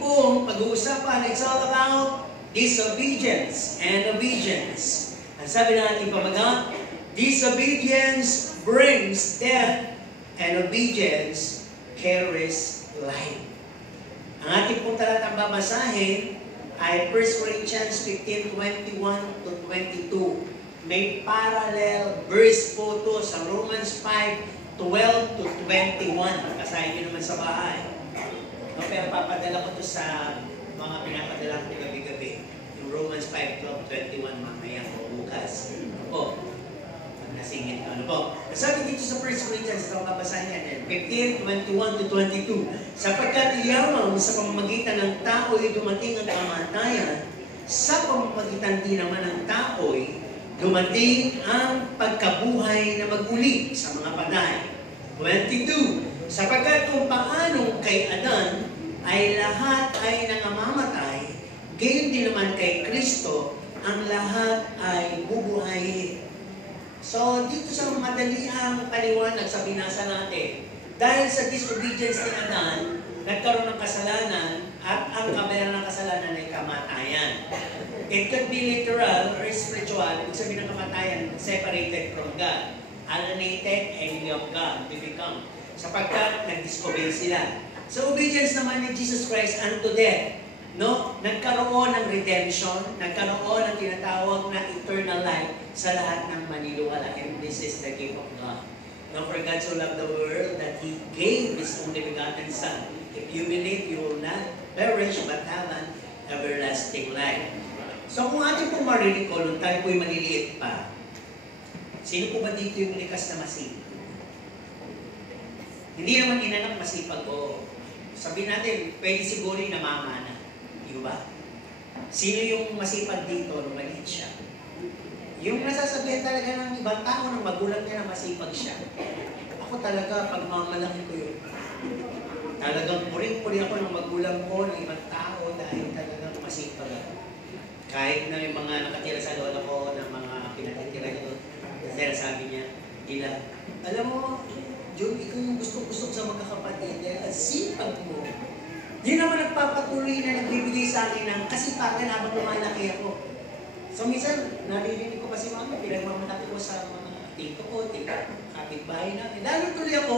pong pag-uusapan, it's all about disobedience and obedience. Ang sabi ng ating pamagat, disobedience brings death and obedience carries life. Ang ating pong talatang babasahin ay 1 Corinthians 15:21 to 22. May parallel verse po to sa Romans 5:12 to 21. Basahin nyo naman sa bahay. No, pero papadala ko to sa mga pinapadala ko gabi-gabi. Yung Romans 5:12-21 mamaya po bukas. Po, nasingit ko. Ano po? Sabi dito sa 1 Corinthians, ito ang babasahin natin, 15:21 to 22. Sapagkat iyamang sa pamamagitan ng tao'y dumating ang kamatayan, sa pamamagitan din naman ng tao'y dumating ang pagkabuhay na maguli sa mga patay. 22. Sapagkat kung paanong kay Adan ay lahat ay nangamamatay, gayon din naman kay Kristo, ang lahat ay bubuhayin. So, dito sa madaliang paliwanag sa binasa natin, dahil sa disobedience ni Adan, nagkaroon ng kasalanan at ang kabayaran ng kasalanan ay kamatayan. It could be literal or spiritual. Ibig sabihin ng kamatayan, separated from God. Alienated, enemy of God, to become. Sapagkat nag-disobey sila. So, obedience naman ni Jesus Christ unto death. No? Nagkaroon ng redemption, nagkaroon ng tinatawag na eternal life sa lahat ng maniniwala. And this is the gift of God. Now, for God so loved the world that He gave His only begotten Son. If you believe, you will not perish but have an everlasting life. So kung ating po marirecall, nung tayo po'y maliliit pa, sino po ba dito yung likas na masipag? Hindi naman inanak masipag o sabihin natin, pwede siguro yung namamana. Di ba? Sino yung masipag dito nung maliit siya? Yung nasasabihan talaga ng ibang tao ng magulang niya na masipag siya. Ako talaga, pag mamalaki ko yun, talagang puring-puri ako ng magulang ko, ng ibang tao, dahil talagang masipag ako. Kahit na yung mga nakatira sa lola ko, ng mga pinatitira niya doon, kasi sabi niya, Ila, alam mo, Jun, ikaw yung gusto-gusto sa magkakapatid, dahil ang sipag mo. Di naman nagpapatuloy na nagbibigay sa akin ng kasipagan habang lumalaki ako. So minsan, naririnig ko pa si mama, pinagmamalaki ko sa mga tito ko, kapitbahay namin. Lalo tuloy ako,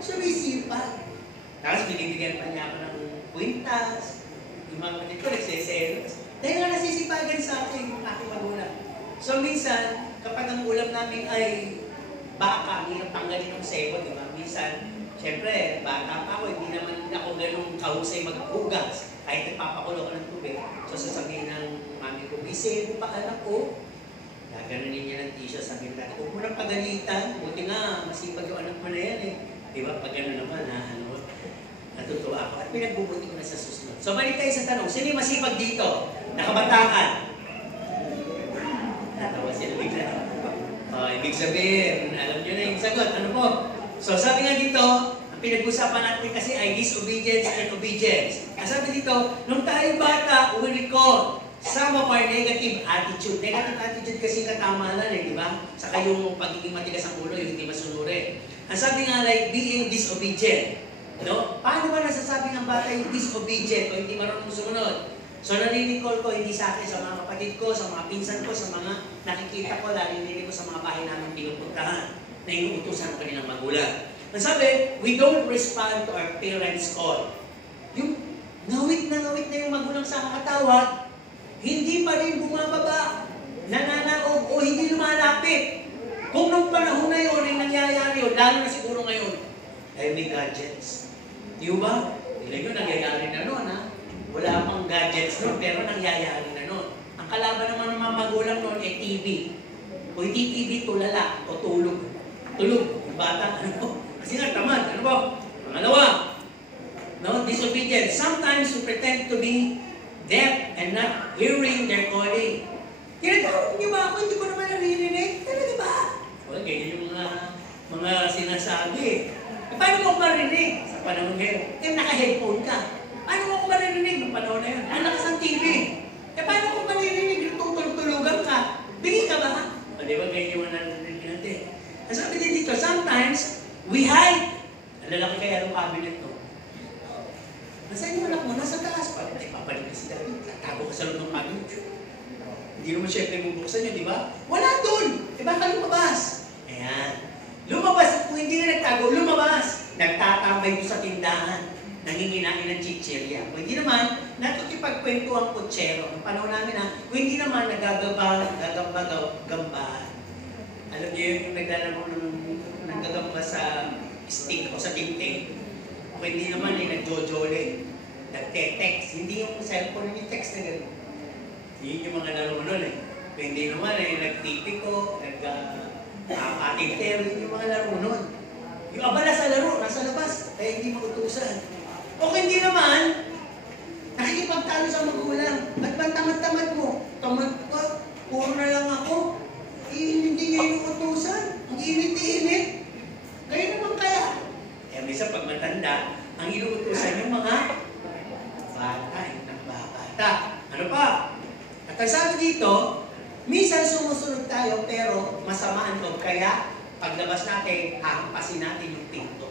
sumisipag. Tapos binibigyan pa niya ako ng kwintas, yung mga kapatid ko, nagseselos. Dahil nga nasisipagan sa akin yung aking magulang. So minsan, kapag ang ulam namin ay baka, hindi nang tanggalin ng sebo, di ba? Minsan, siyempre, bata pa ako, hindi naman ako ganun kahusay maghugas. Kahit nagpapakulo ko ng tubig. So sasabihin ng mami ko, may sebo pa anak ko. Gaganunin niya ng t-shirt, sabihin natin, huwag mo nang pagalitan. Buti nga, masipag yung anak mo na yan eh. Di ba? Pag gano'n naman, natutuwa ako. At pinagbubuti ko na sa susunod. So balik tayo sa tanong, sino yung masipag dito? Nakabataan. Natawa sila bigla. Ibig sabihin, alam nyo na yung sagot. Ano po? So sabi nga dito, ang pinag-usapan natin kasi ay disobedience and obedience. Ang sabi dito, nung tayo bata, we recall some of our negative attitude. Negative attitude kasi katamalan eh, di ba? Saka yung pagiging matigas ang ulo, yung hindi masunurin. Ang sabi nga like being disobedient. No? Paano ba nasasabi ng bata yung disobedient o hindi marunong sumunod? So narinicall ko hindi sa akin, sa mga kapatid ko, sa mga pinsan ko, sa mga nakikita ko, narinig ko sa mga bahay namin pinupuntahan na inuutusan ng kanilang magulang. Ang sabi, we don't respond to our parents' call. Yung ngawit na yung magulang sa kakatawad, hindi pa rin bumababa, nananaog o hindi lumalapit. Kung nung panahon na yun ay nangyayari yun, lalo na siguro ngayon, ay may gadgets. Di ba? Ilan yun, nangyayari na noon, ha? Wala pang gadgets noon, pero nangyayari na noon. Ang kalaban naman ng mga magulang noon ay TV. O hindi TV, tulala o tulog. Tulog, yung bata, ano? Kasi nga, tamad, ano ba? Pangalawa, no? Disobedience. Sometimes we pretend to be deaf and not hearing their calling. Tinatawag niyo ba ako? Hindi ko naman naririnig. Talaga ba? O, ganyan yung mga sinasabi. Paano mo marinig sa panahon ngayon? Naka-headphone ka. Paano mo ko maririnig ng panahon na yun? Lakas ang TV. Paano ko maririnig? Tutulog-tulugan ka. Bingi ka ba? O, di ba ganyan yung naririnig natin? Ang sabi din dito, sometimes, we hide. Ang lalaki kaya ng cabinet, no? Nasaan yung anak mo? Nasa taas pa. si David, tatago ka sa loob ng pagod. Hindi naman syempre bubuksan yun, di ba? Wala doon! E baka lumabas? Ayan. Lumabas, kung hindi na nagtago, lumabas. Nagtatambay doon sa tindahan. Nanginginain ng chichirya. Kung hindi naman, nakikipagkwento ang kutsero. Ang panahon namin kung hindi naman, nagagamba-gambahan. Alam niyo yung naglalaro ng gagamba sa stick o sa tinting. Kung hindi naman, nagjojoling. Nagte-text. Hindi yung cellphone yung text na gano'n. Yun yung mga laro nun Kung hindi naman, nagtipiko, nag-ating yung mga laro nun. Yung abala sa laro, nasa labas, kaya hindi mautusan. O kung hindi naman, nakikipagtalo sa magulang. Ba't ba tamad-tamad mo? Tamad pa, puro na lang ako. Hindi niya inuutusan. Ang init-init. Kaya naman kaya. Kaya minsan pag matanda, ang inuutusan yung mga bata, yung nagbabata. Ano pa? At ang sabi dito, minsan sumusunod tayo pero masama ang loob. Kaya paglabas natin, hahampasin natin yung pinto.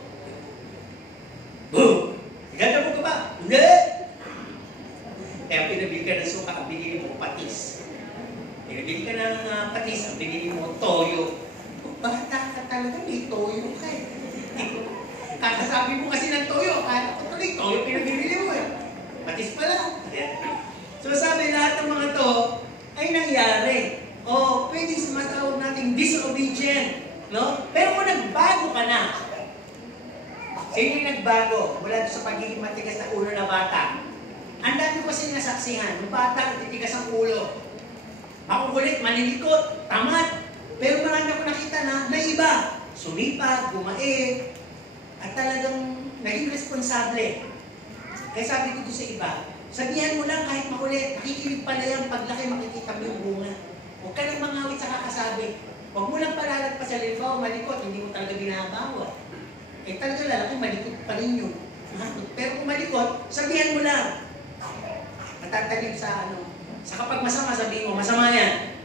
Boom! Ganda mo ka ba? Hindi! Kaya pinabili ka ng suka, ang binili mo patis. Pinabili ka ng patis, ang binili mo toyo. Bata ka talaga, may toyo ka Kakasabi mo kasi ng toyo, kaya ko tuloy, toyo pinabili mo Patis pala. So sabi, lahat ng mga to ay nangyari. O pwede matawag natin disobedient. No? Pero kung nagbago ka na, sino yung nagbago mula sa pagiging matigas na ulo na bata? Ang dami ko kasi nasaksihan. Yung bata, titigas ang ulo. Makukulit, malilikot, tamad. Pero marami ako nakita na iba. Sumipag, gumae, at talagang naging responsable. Kaya sabi ko doon sa iba, sabihan mo lang kahit makulit, nakikinig pala yan, paglaki makikita mo yung bunga. Huwag ka nang mangawit sa kakasabi. Huwag mo lang palalat pa sa limbaw, malikot, hindi mo talaga binabawa. Eh talaga lalaki, malikot pa rin yun. Pero kung malikot, sabihan mo lang. Matatanim sa sa kapag masama, sabihin mo, masama yan.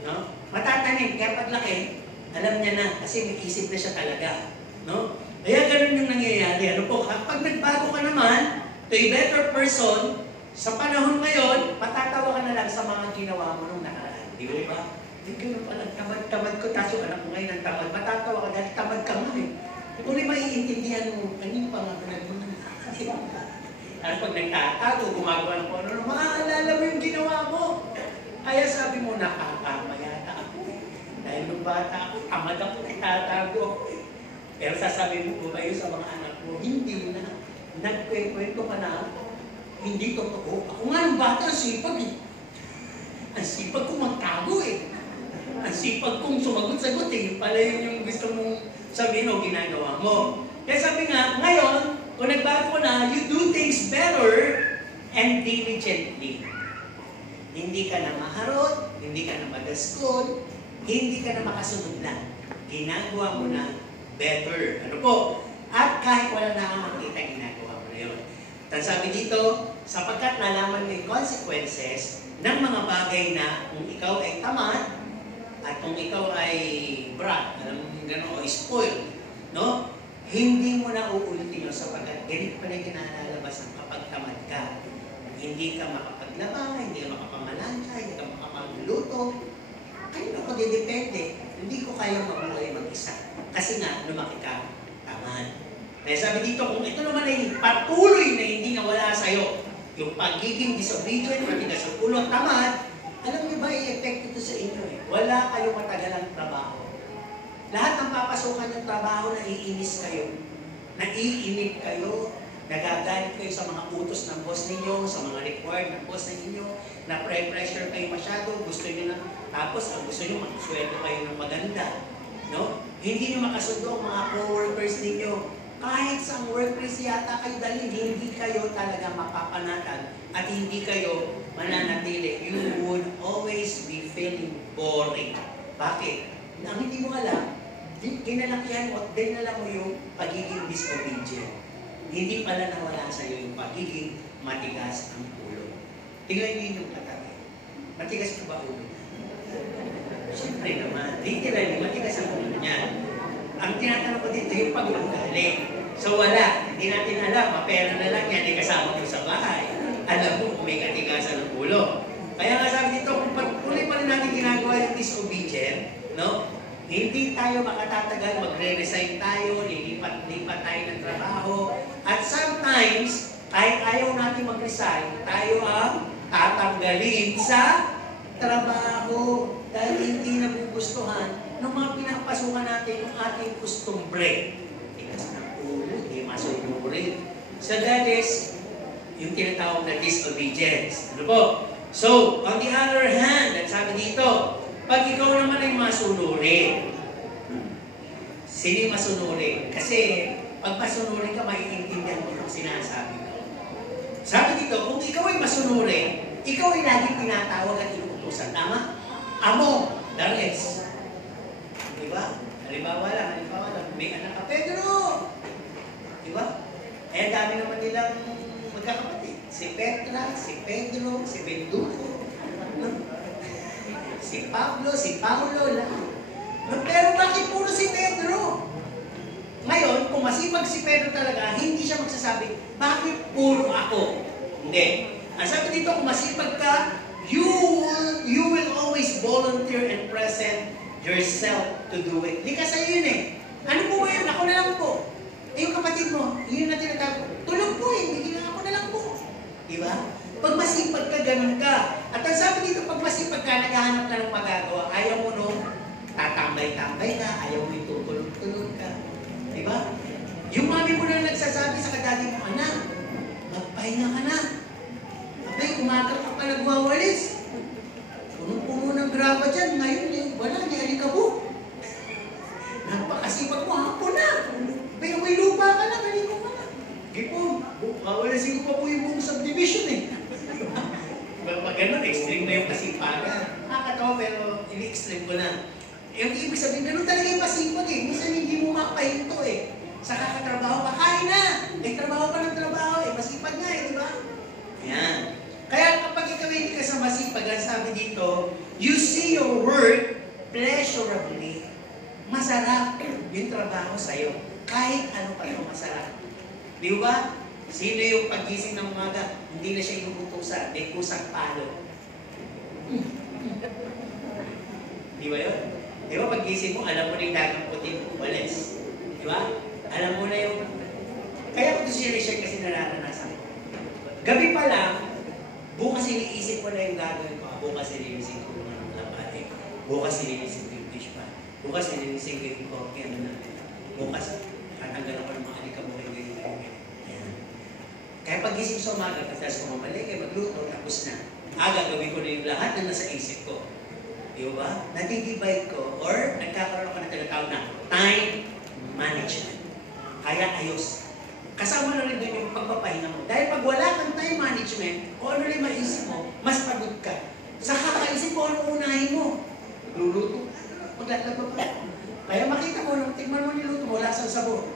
No? Matatanim, kaya paglaki, alam niya na, kasi may isip na siya talaga. No? Kaya ganun yung nangyayari. Kapag nagbago ka naman, to a better person, sa panahon ngayon, matatawa ka na lang sa mga ginawa mo nung nakaraan. Di ba? Hindi ganun pala, tamad ko, taso anak ko ngayon ang tamad. Matatawa ka dahil tamad ka nga Kung di maiintindihan mo, kanino pa nga pinagmana? At pag nagtatago, gumagawa ng kung ano, maaalala mo yung ginawa mo. Kaya sabi mo, nakakamayata ako. Dahil nung bata ako, tamad ako, nagtatago ako. Pero sasabihin mo ba kayo sa mga anak mo, hindi na. Nagkwento ka na, hindi totoo. Ako nga nung bata, ang sipag Ang sipag kong magtago Ang sipag kong sumagot-sagot Pala yun yung gusto mong sabihin o ginagawa mo. Kaya sabi nga, ngayon, kung nagbago ko na, you do things better and diligently. Hindi ka na maharot, hindi ka na magaskod, hindi ka na makasunod lang. Ginagawa mo na better. Ano po? At kahit wala na kang makita, ginagawa mo na yun. At sabi dito, sapagkat nalaman mo yung consequences ng mga bagay na kung ikaw ay tamad at kung ikaw ay brat, alam mo yung gano'n, o spoiled, no? Hindi mo na uulitin yun sapagkat ganito pa rin kinalalabas ang kapag tamad ka. Hindi ka makapaglaba, hindi ka makapamalansya, hindi ka makapagluto. Kanino ko didepende? Hindi ko kaya mabuhay mag-isa. Kasi nga, lumaki ka, tamad. Kaya sabi dito, kung ito naman ay patuloy na hindi nawala sa'yo, yung pagiging disobedient, matigas ang ulo, tamad, alam niyo ba, i-effect ito sa inyo Wala kayong matagalang trabaho. Lahat ng papasukan ng trabaho, naiinis kayo. Naiinip kayo. Nagagalit kayo sa mga utos ng boss ninyo, sa mga required ng boss ninyo, na pressure kayo masyado, gusto nyo na, tapos ang gusto nyo, mag-sweldo kayo ng maganda. No? Hindi nyo makasundo ang mga co-workers ninyo. Kahit sa workplace yata kayo dahil hindi kayo talaga mapapanatag at hindi kayo mananatili. You would always be feeling boring. Bakit? Ang hindi mo alam, kinalakihan mo at dinala mo yung pagiging disobedient. Hindi pala nawala sa iyo yung pagiging matigas ang ulo. Tingnan niyo yung katabi. Matigas ka ba ulo? Siyempre naman. Literally, matigas ang ulo niya. Ang tinatanong ko dito yung pag-ugali. So wala. Hindi natin alam. Mapera na lang yan. Hindi kasama mo sa bahay. Alam mo, ulo. Kaya nga sabi dito, kung patuloy pa rin natin ginagawa yung disobedient, no? Hindi tayo makatatagal, magre-resign tayo, lilipat-lipat tayo ng trabaho. At sometimes, kahit ayaw natin mag-resign, tayo ang tatanggalin sa trabaho dahil hindi nagugustuhan ng mga pinapasukan natin yung ating custombre. Tigas ng ulo, hindi masunurin. So that is yung tinatawag na disobedience. Ano po? So, on the other hand, at sabi dito, pag ikaw naman ay masunurin, sino yung masunurin? Kasi, pag masunurin ka, maiintindihan mo yung sinasabi ko. Sabi dito, kung ikaw ay masunurin, ikaw ay laging tinatawag at inuutosan. Tama? Amo, the rest. Diba? Halimbawa lang, may anak ka, Pedro! Diba? Eh, dami naman nilang magkakapatid. Si Petra, si Pedro, si Benduco, si Pablo, si Paulo, lahat. Pero bakit puro si Pedro? Ngayon, kung masipag si Pedro talaga, hindi siya magsasabi, bakit puro ako? Hindi. Ang sabi dito, kung masipag ka, you will always volunteer and present yourself to do it. Hindi ka sa'yo yun eh. Ano po ba yun? Ako na lang po. Eh, yung kapatid mo, yun na tinatawag, tulog po eh, hindi na ako na lang po. Diba? Pag masipag ka, ganun ka. At ang sabi dito, pag masipag ka, naghahanap ka ng magagawa, ayaw mo nung tatambay-tambay ka, ayaw mo yung tutulog-tulog ka. Diba? Yung mami mo na nagsasabi sa kadati mo, anak, magpahinga ka na. Abay, umaga ka pa nagwawalis. Punong-puno ng graba dyan, ngayon eh, wala, niyari ka po. Napakasipag mo, hapon na. Pero may lupa ka na, kanino ka na. Hindi po, wawalasin ko pa po yung buong subdivision eh. Pag ganun, extreme na yung kasipagan. Nakakatawa pero ini-extreme ko na. Yung ibig sabihin, ganun talaga yung pasipag eh. Minsan hindi mo makapahinto eh. Sa kakatrabaho ka, kain na. May trabaho ka ng trabaho eh. Masipag nga eh, di ba? Ayan. Kaya kapag ikaw hindi ka sa masipag, ang sabi dito, you see your work pleasurably. Masarap yung trabaho sa'yo. Kahit ano pa ito masarap. Di ba? Sino yung pagising ng umaga, hindi na siya inuutusan, may kusang palo. Di ba yun? Di ba pagising mo, alam mo na yung dagang puting umalis. Di ba? Alam mo na yung... Kaya ko ito share kasi nararanasan ko. Gabi pa lang, bukas iniisip ko na yung gagawin ko. Bukas iniisip ko ng labate. Bukas iniisip ko yung fish pan. Bukas iniisip ko yung coffee. Bukas, katanggal ako ng mga alikabuhay ngayon. Kaya pagising sa umaga, pagkas ko mamalay, magluto, tapos na. Gagawin ko na yung lahat na nasa isip ko. Di ba? Nadi-divide ko, or nagkakaroon ako ng tinatawag na time management. Kaya ayos. Kasama na rin doon yung pagpapahinga mo. Dahil pag wala kang time management, kung ano rin maisip mo, mas pagod ka. Sa kakaisip mo, ano unahin mo? Luluto. Maglalaba pa. Kaya makita mo, nung tigman mo niluto mo, lasang sabon.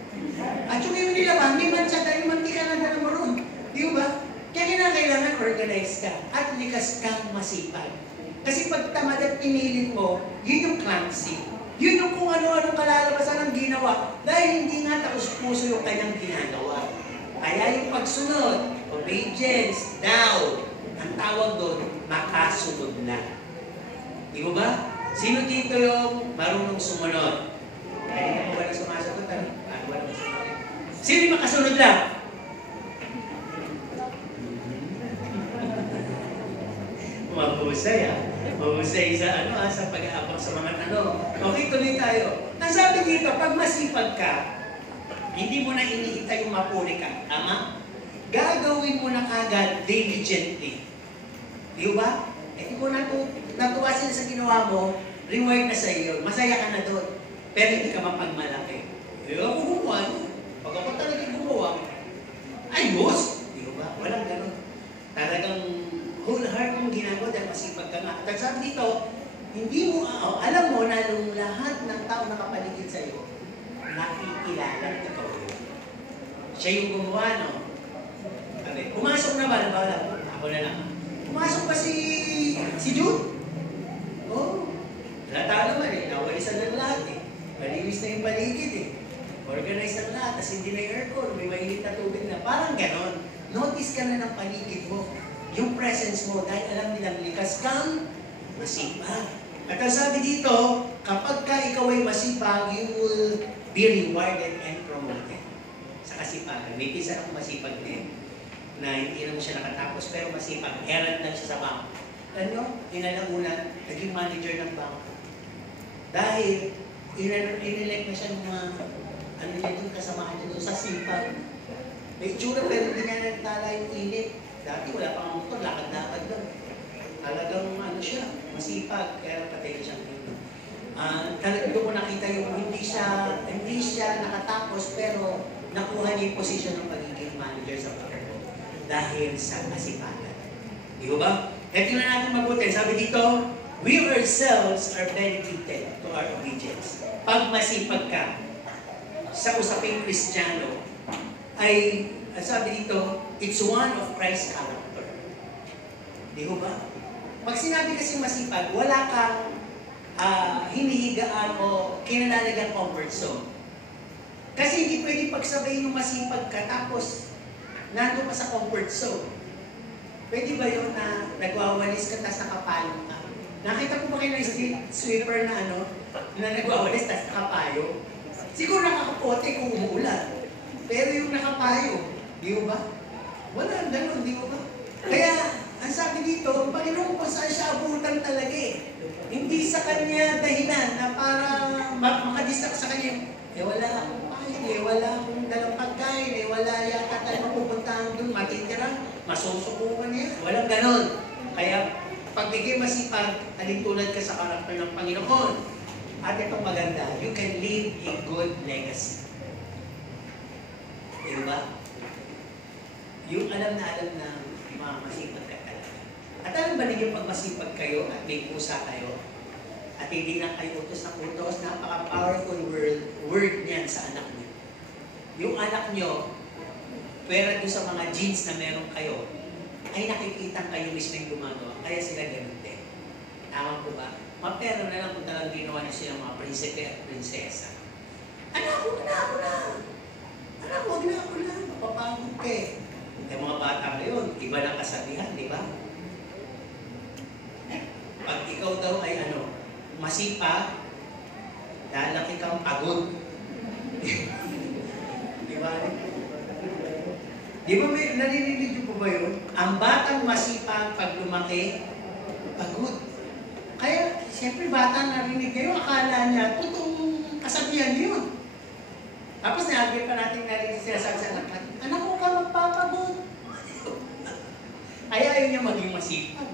At yung yung nilaban, may mancha dahil mantika na dala mo ron. Di ba? Kaya kinakailangan organize ka at likas kang masipag. Kasi pag tamad at pinilit mo, yun yung clumsy. Yun yung kung ano-ano kalalabasan ng ginawa dahil hindi nga taos-puso yung kanyang ginagawa. Kaya yung pagsunod, obedience, down, ang tawag doon, makasunod na. Di ba? Sino dito yung marunong sumunod? Kaya mo ba na sumasagot? Sino yung makasunod lang? Mahusay Mahusay sa pag-aabang sa mga tanong. Okay, tuloy tayo. Nasabi dito, pag masipag ka, hindi mo na iniintay yung mapuri ka. Tama? Gagawin mo na kagad diligently. Di ba? Eh, kung natuwa sila sa ginawa mo, reward na sa iyo. Masaya ka na doon. Pero hindi ka mapagmalaki. Eh, ako gumawa. Pag ako talagang gumawa, ayos. Di ba? Walang ganun. Talagang whole heart mong ginagawa dahil masipag ka nga. At sabi dito, hindi mo, alam mo na yung lahat ng tao nakapaligid sa iyo, nakikilala at ikaw yun. Siya yung gumawa, no? Sabi, pumasok na ba? Ako na lang. Pumasok pa si Jude? Oh, halata naman eh. Nawalisan ng lahat eh. Malinis na yung paligid eh. Organize ng lahat. Tapos hindi na yung aircon. May mainit na tubig na. Parang ganon. Notice ka na ng paligid mo. yung presence mo dahil alam nilang likas kang masipag. At ang sabi dito, kapag ka ikaw ay masipag, you will be rewarded and promoted. Sa kasipagan. May pisa akong masipag din na hindi naman siya nakatapos pero masipag. Errand lang siya sa bank. Ano? Inalauna, naging manager ng bank. Dahil inelect na siya ng mga ano niya doon, kasamahan niya doon sa sipag. May itsura pero hindi niya nagtala yung init. Dati wala pang motor, lakad-lakad lang. Talagang ano siya, masipag, kaya patay na siyang ino. Talagang doon ko nakita yung hindi siya nakatapos pero nakuha niya yung posisyon ng pagiging manager sa bank dahil sa kasipagan. Di ba? Kaya tingnan natin mabuti. Sabi dito, we ourselves are benefited to our obedience. Pag masipag ka sa usaping Kristiyano, ay sabi dito, it's one of Christ's character. Di ba? Pag sinabi kasi masipag, wala kang hinihigaan o kinalalagang comfort zone. Kasi hindi pwede pagsabayin ng masipag ka tapos nandun ka sa comfort zone. Pwede ba yun na nagwawalis ka tapos nakapayong ka? Nakita ko ba kayo ng street sweeper na na nagwawalis tapos nakapayo? Siguro nakakapote kung umuulan. Pero yung nakapayo, di ba? Wala, gano'n, di ba? Kaya, ang sabi dito, ang Panginoon kung saan siya abutan talaga eh. Hindi sa kanya dahilan na para makadistract sa kanya. Wala akong payo, wala akong dalang pagkain, wala yata tayo mapupuntahan doon, matitira, masusukukan niya. Walang gano'n. Kaya, pagbigay masipag, alintulad ka sa karakter ng Panginoon. At itong maganda, you can leave a good legacy. Diba? Yung alam na mga masipag ka talaga. At alam ba ninyo pag masipag kayo at may pusa kayo, at hindi na kayo utos ng utos, napaka-powerful word niyan sa anak niyo. Yung anak niyo, pwera doon sa mga genes na meron kayo, ay nakikita kayo mismo yung gumagawa. Kaya sila ganun din. Tama po ba? Mapera na lang kung talagang ginawa niyo silang mga prinsipe at prinsesa. Anak, huwag na, mapapagod ka eh. Yung mga bata ngayon, iba ng kasabihan, di ba? Pag ikaw daw ay masipag, lalaki kang pagod. Di ba? Di ba may narinig niyo po ba yun? Ang batang masipag pag lumaki, pagod. Kaya, siyempre bata narinig kayo, akala niya, totoong kasabihan yun. Tapos nalagyan pa natin narinig sinasabi sa anak, anak ko ka magpapagod. Kaya ayaw niya maging masipag.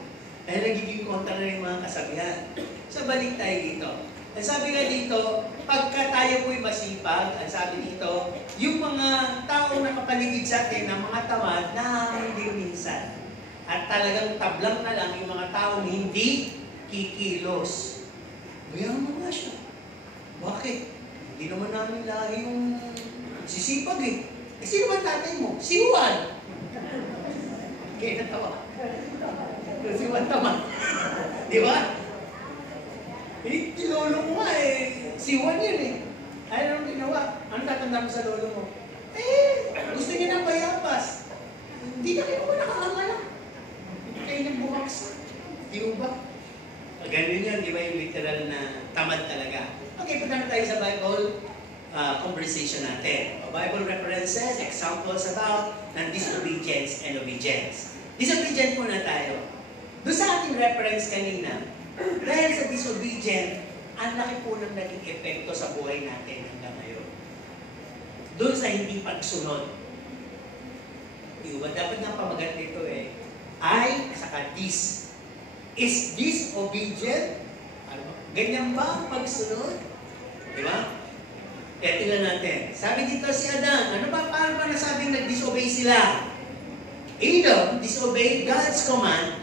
Dahil nagiging kontra na yung mga kasabihan. So balik tayo dito. Ang sabi nga dito, pagka tayo po'y masipag, ang sabi dito, yung mga taong nakapaligid sa atin, ng mga tamad, nahahamili minsan. At talagang tablang na lang yung mga taong hindi kikilos. Bayaan mo nga siya. Bakit? Hindi naman namin lahi yung sisipag eh. Sino ba tatay mo? Si Juan. Kaya natawa. Si Juan tama. Di ba? Lolo mo nga eh. Si Juan yun eh. Ano nang ginawa? Ano tatanda mo sa lolo mo? Gusto niya ng bayabas. Hindi na kayo nakakanganak. Hindi kayo nang bumaksa. Di ba? Ganun yan, di ba yung literal na tamad talaga? Okay, punta na tayo sa Bible conversation natin. Bible references, examples about non-disobedience and obedience. Disobedient muna tayo. Doon sa ating reference kanina, dahil sa disobedient, ang laki po ng naging epekto sa buhay natin hanggang ngayon. Doon sa hindi pagsunod. Diba? Dapat nga pamagat nito eh. I, saka this. Is this obedient? Ganyan ba ang pagsunod? Diba? Kaya tingnan natin. Sabi dito si Adan, paano ba nasabing nag-disobey sila? Adam disobeyed God's command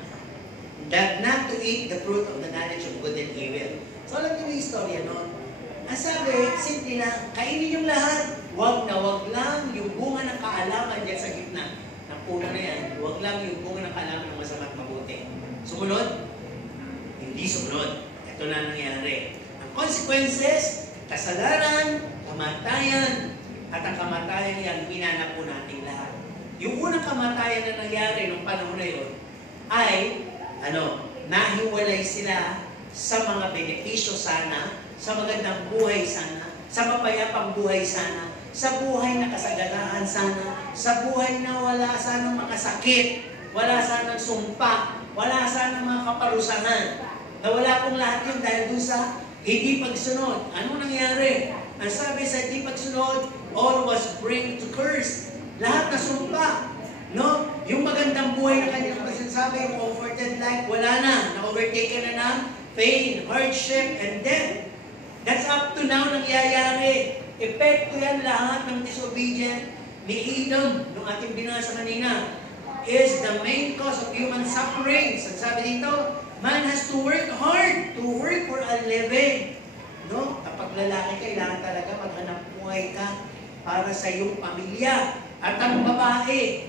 that not to eat the fruit of the knowledge of good and evil. So alam niyo yung istorya nun? Ang sabi, simple na, kainin yung lahat. Wag lang yung bunga ng kaalaman dyan sa gitna. Ng puno na yan, wag lang yung bunga ng kaalaman ng masama at mabuti. Sumunod? Hindi sumunod. Ito na nangyari. Ang consequences, kasalanan, kamatayan, at ang kamatayan yan, minana po natin lahat. Yung unang kamatayan na nangyari nung panahon na yun, ay, nahiwalay sila sa mga benepisyo sana, sa magandang buhay sana, sa mapayapang buhay sana, sa buhay na kasaganaan sana, sa buhay na wala sanang makasakit, wala sanang sumpa, wala sanang mga kaparusahan. Nawala pong lahat yun dahil doon sa hindi pagsunod. Ano nangyari? Ang sabi sa hindi pagsunod, all was bring to curse. Lahat na sumpa. No? Yung magandang buhay na kanilang sinasabi, yung comforted life, wala na. Na-overtaken na ng pain, hardship, and death. That's up to now nangyayari. Epekto yan lahat ng disobedient ni Edom, nung ating binasa kanina, is the main cause of human suffering. So, sabi dito, man has to work hard to work for a living. No? Kapag lalaki, kailangan talaga maghanap buhay ka para sa iyong pamilya. At ang babae,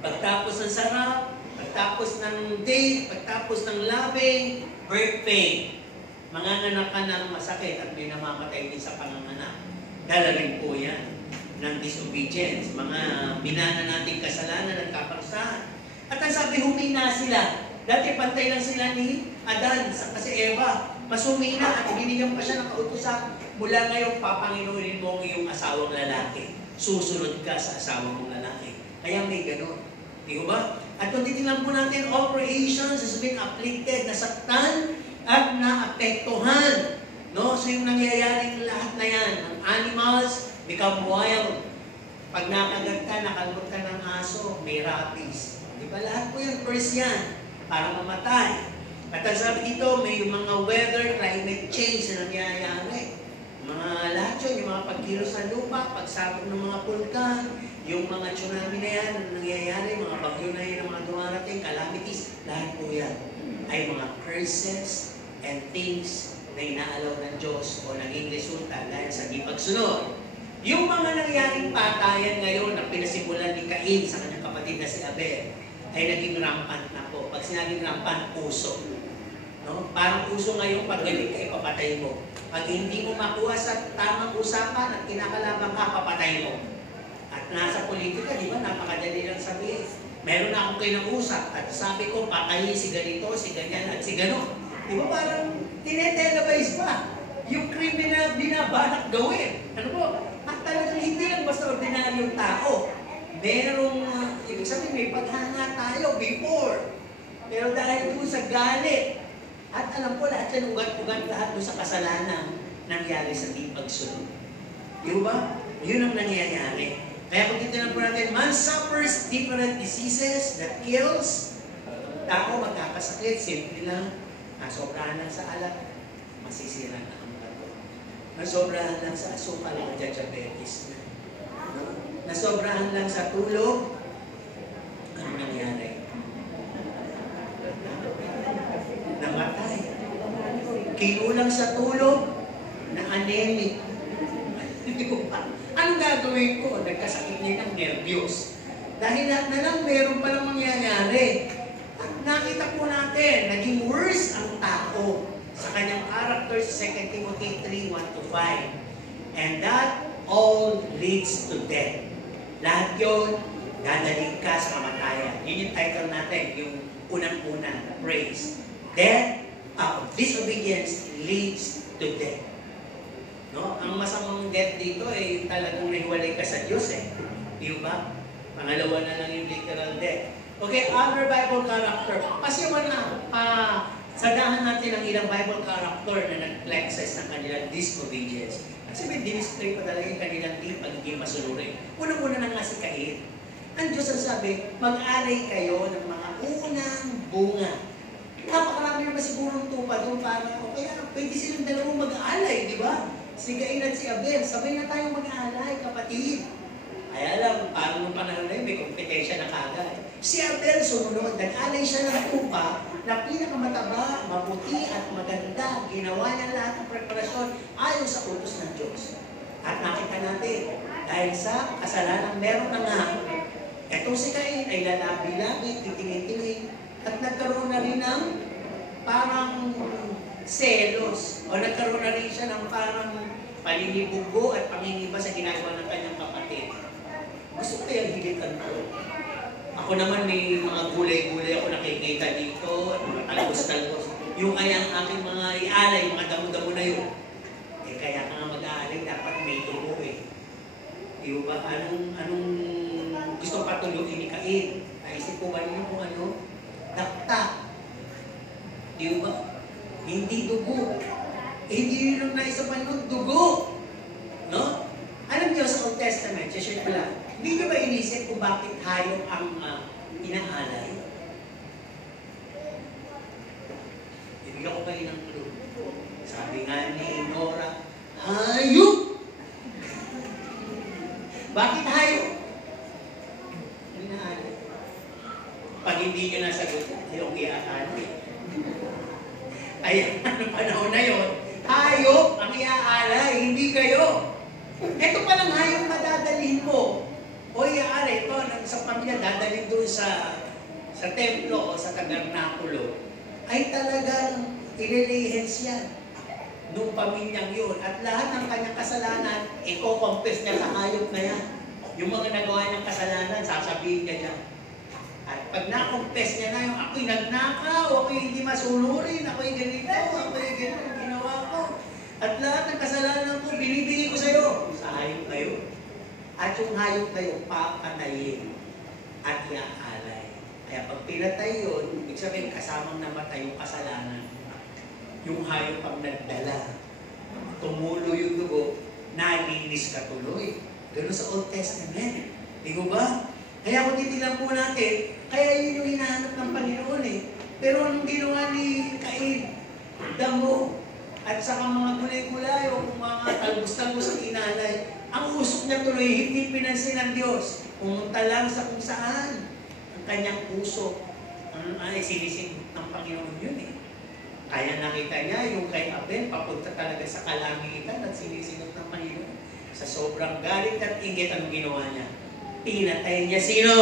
pagtapos ng sarap, pagtapos ng date, pagtapos ng loving, birth pain. Manganganak ka ng masakit at may namamatay din sa panganganak. Dala rin po yan ng disobedience. Mga minana nating kasalanan at kaparusahan. At ang sabi, humina sila. Dati pantay lang sila ni Adan, kasi Eva. Mas humina at binigyan pa siya ng kautusan. Mula ngayon, papanginuhin mo ang iyong asawang lalaki. Susunod ka sa asawa mong lalaki. Kaya may ganun. Di ba? At kung titignan po natin, all creations has been afflicted, nasaktan at naapektuhan. No? So yung nangyayaring lahat na yan, ang animals become wild. Pag nakagat ka, nakalbot ka ng aso, may rabies. Di ba? Lahat po yung curse yan para mamatay. At ang sabi dito, may yung mga weather, climate change na nangyayari. Mga lahat yun, yung mga pagkilos ng lupa, pagsabog ng mga pulkan, yung mga tsunami na yan, nangyayari, mga bagyo na yan, mga dumarating, calamities, lahat po yan ay mga curses and things na inaalaw ng Diyos o naging resulta dahil sa di pagsunod. Yung mga nangyaring patayan ngayon na pinasimulan ni Cain sa kanyang kapatid na si Abel ay naging rampant na po. Pag sinabing rampant, puso. No? Parang puso ngayon, pag galing ka, ipapatay mo. Pag hindi mo makuha sa tamang usapan at kinakalaban ka, papatay mo. At nasa politika, di ba, napakadali lang sabihin. Meron na akong kinausap at sabi ko, patayin si ganito, si ganyan, at si gano'n. Di ba parang tinetelevise pa yung kriminal binabalak gawin. Ano po? At talagang hindi lang basta ordinaryong tao. Merong, ibig sabihin, may paghanga tayo before. Pero dahil po sa galit, at alam po lahat yan, ugat-ugat lahat doon sa kasalanan nangyari sa di pagsunod. Di ba? Yun ang nangyayari. Kaya kung titignan po natin, man suffers different diseases that kills. Tao magkakasakit, simple lang. Nasobrahan lang sa alat, masisira na ang bato. Nasobrahan lang sa asukal, diabetes na. Nasobrahan lang sa tulog, ano nangyari? Namatay. Kinulang sa tulog, na anemic. Anong gagawin ko? Nagkasakit niya ng nervyos. Dahil lahat na lang, meron palang mangyayari. At nakita po natin, naging worse ang tao sa kanyang character sa 2 Timothy 3:1-5. And that all leads to death. Lahat yun, dadaling ka sa kamatayan. Yun yung title natin, yung unang-una na praise. Death, disobedience leads to death. No? Ang masamang death dito ay talagang nahiwalay ka sa Diyos eh. Di ba? Pangalawa na lang yung literal death. Okay, other Bible character. Pasiwan na, sadahan natin ang ilang Bible character na nag-flexes ng kanilang disobedience. Kasi may display pa talaga yung kanilang pagiging masunurin. Unang-una na nga si Cain. Ang Diyos ang sabi, mag-alay kayo ng mga unang bunga. Napakarami naman sigurong tupa doon para, kaya pwede silang dalawang mag-alay, di ba? Si Cain at si Abel, sabay na tayong mag-alay, kapatid. Kaya lang, parang nung panahon na yun, may kompetensya na kagad. Si Abel sumunod, nag-alay siya ng tupa na pinakamataba, mabuti at maganda. Ginawa niya lahat ng preparasyon ayon sa utos ng Diyos. At nakita natin, dahil sa kasalanan meron na nga, etong si Cain ay lalabi-labi, titingin-tingin, at nagkaroon na rin ng parang selos, o nagkaroon na rin siya ng parang paninibugo at pangingiba sa ginagawa ng kanyang kapatid. Gusto ko kayang hilitan ko. Ako naman may mga gulay-gulay ako nakikita dito, mga talbos-talbos. Yung kaya ang aking mga ialay, mga damo-damo na yun. Eh kaya ka nga mag-aalay, dapat may dugo eh. Di ba? Anong gusto patuluin ni Cain? Naisip ko ba ninyo kung ano? Dakta. Di ba? Hindi dugo. Eh, hindi nyo naisapan nun, dugo. No? Alam niyo sa Old Testament, share ko lang, hindi nyo ba inisip kung bakit hayop ang inaalay? Ibigyan ko kayo ng clue. Sabi nga ni Nora, hayop! Bakit hayop? Inaalay. Pag hindi nyo nasagot, yung iaalay. Ay, ano panahon na yun? Hayop ang iaalay, hindi kayo. Ito palang hayop madadalhin mo. O iaalay, ito sa pamilya, dadalhin doon sa templo o sa tabernakulo, ay talagang ililihens yan nung pamilyang yun. At lahat ng kanyang kasalanan, i-confess niya sa hayop na yan. Yung mga nagawa niyang kasalanan, sasabihin niya dyan. At pag na-confess niya na yung ako'y nagnakaw, ako'y hindi masunurin, ako'y ganito, ako'y ganito, ginawa ko. At lahat ng kasalanan ko, binibigay ko sa iyo. Sa hayop na yun. At yung hayop na yun, papatayin at iaalay. Kaya pag pinatay yun, ibig sabihin kasamang namatay yung kasalanan. Yung hayop ang nagdala. Tumulo yung dugo, nalinis ka tuloy. Ganun sa Old Testament. Di ba? Kaya kung titignan po natin, kaya yun yung hinahanap ng Panginoon eh. Pero anong ginawa ni Cain? Damo. At saka mga gulay-gulay o mga talbos-talbos ang inalay. Ang usok niya tuloy, hindi pinansin ng Diyos. Pumunta lang sa kung saan. Ang kanyang usok. Ay sinising ng Panginoon yun eh. Kaya nakita niya yung kay Abel, papunta talaga sa kalangitan at sinisingot ng Panginoon. Sa sobrang galit at inggit, ang ginawa niya? Pinatay niya sino?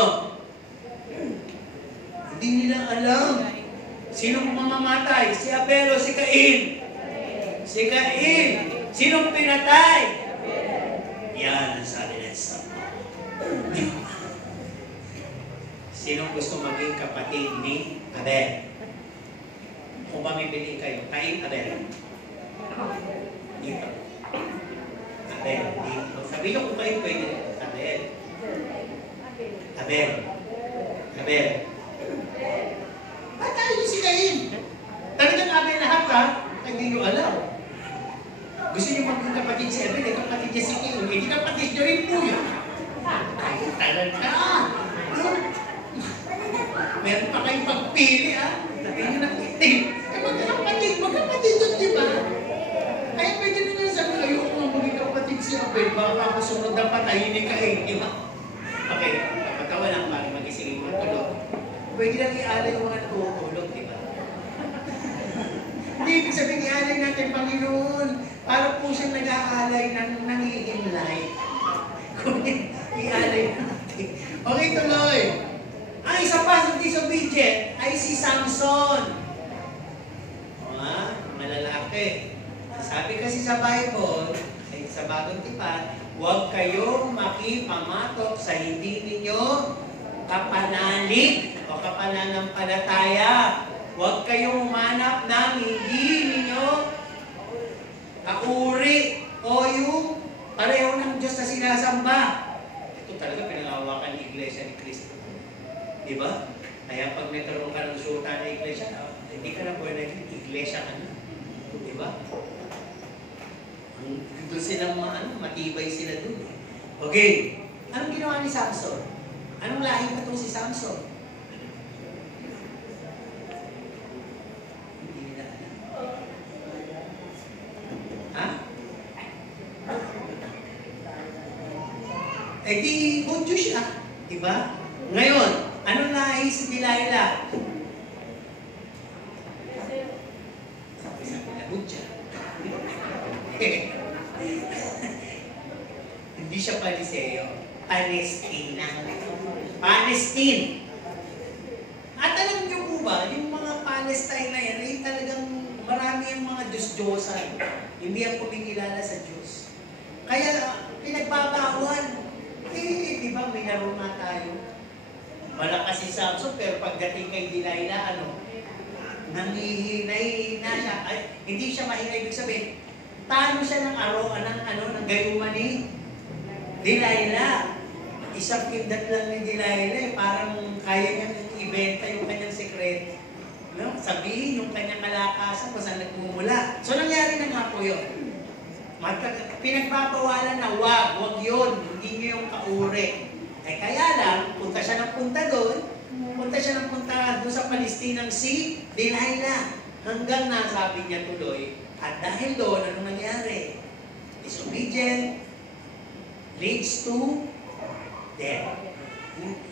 Hindi nila alam. Sinong mamamatay? Si Abel o si Cain? Si Cain. Sinong pinatay? Yan ang sabi ng Sampo. Sinong gusto maging kapatid ni Abel? Kung pamipili kayo, Cain, Abel. Dito. Abel, dito. Sabi niyo kung kayo pwede. Abel. Abel. Abel. Ba't tayo si Cain? Talagang Abel lahat ha? Hindi nyo alam. Gusto nyo maging kapatid si Abel, kapatid niya si Cain. Hindi kapatid nyo rin po yun. Ay, talaga. Meron pa kayong pagpili ha? Sabi nyo na itim. Magkapatid yun, di ba? Kaya pwede nyo nga sabi, ayoko nga maging kapatid si Abel. Baka kasunod ang patayin ni Cain, di ba? Okay, kapatawa lang para magisingin mo tulog. Pwede lang i-alay yung mga natutulog, di ba? Hindi, ibig sabihin i-alay natin, Panginoon. Para po siyang nag-aalay ng nangihimlay. Kung i-alay natin. Okay, tuloy. Ang isa pa sa disobedient ay si Samson. O nga, malalaki. Sabi kasi sa Bible, sa Bagong Tipan, huwag kayong makipamatok sa hindi ninyo kapanalig o kapananampalataya. Huwag kayong umanap ng hindi ninyo kauri o yung pareho ng Diyos na sinasamba. Ito talaga pinangawakan ng Iglesia ni Cristo. Diba? Kaya pag nagkaroon ka ng suta na Iglesia, hindi ka na pwede naging Iglesia ka na. Diba? Doon sila matibay sila doon. Okay. Anong ginawa ni Samson? Anong lahi pa itong si Samson? Hindi nila alam. Ha? Eh di, Budyo siya. Diba? Ngayon, anong lahi si Delilah? Sabi na Budya. Hindi siya Pariseo. Palestina. Palestine. At alam niyo po ba, yung mga Palestine na yan, ay talagang marami ang mga Diyos-Diyosan. Hindi ang kumikilala sa Diyos. Kaya, pinagbabawal. Eh, di ba, may laro nga tayo. Malakas si Samson, pero pagdating kay Delilah, nahihina siya. Ay, hindi siya mahina, ibig sabihin, talo siya ng gayuman ni Delilah. Isang kindat lang ni Delilah, parang kaya niyang ibenta yung kanyang sekreto. No? Sabihin yung kanyang kalakasan kung saan nagmumula. So nangyari na nga po yun. Pinagpapawalan na wag yun, hindi niyo yung kauri. Kaya lang, punta siya ng punta doon sa Palestinang si Delilah. Hanggang nasabi niya tuloy, at dahil doon, anong nangyari? Disobedient leads to death.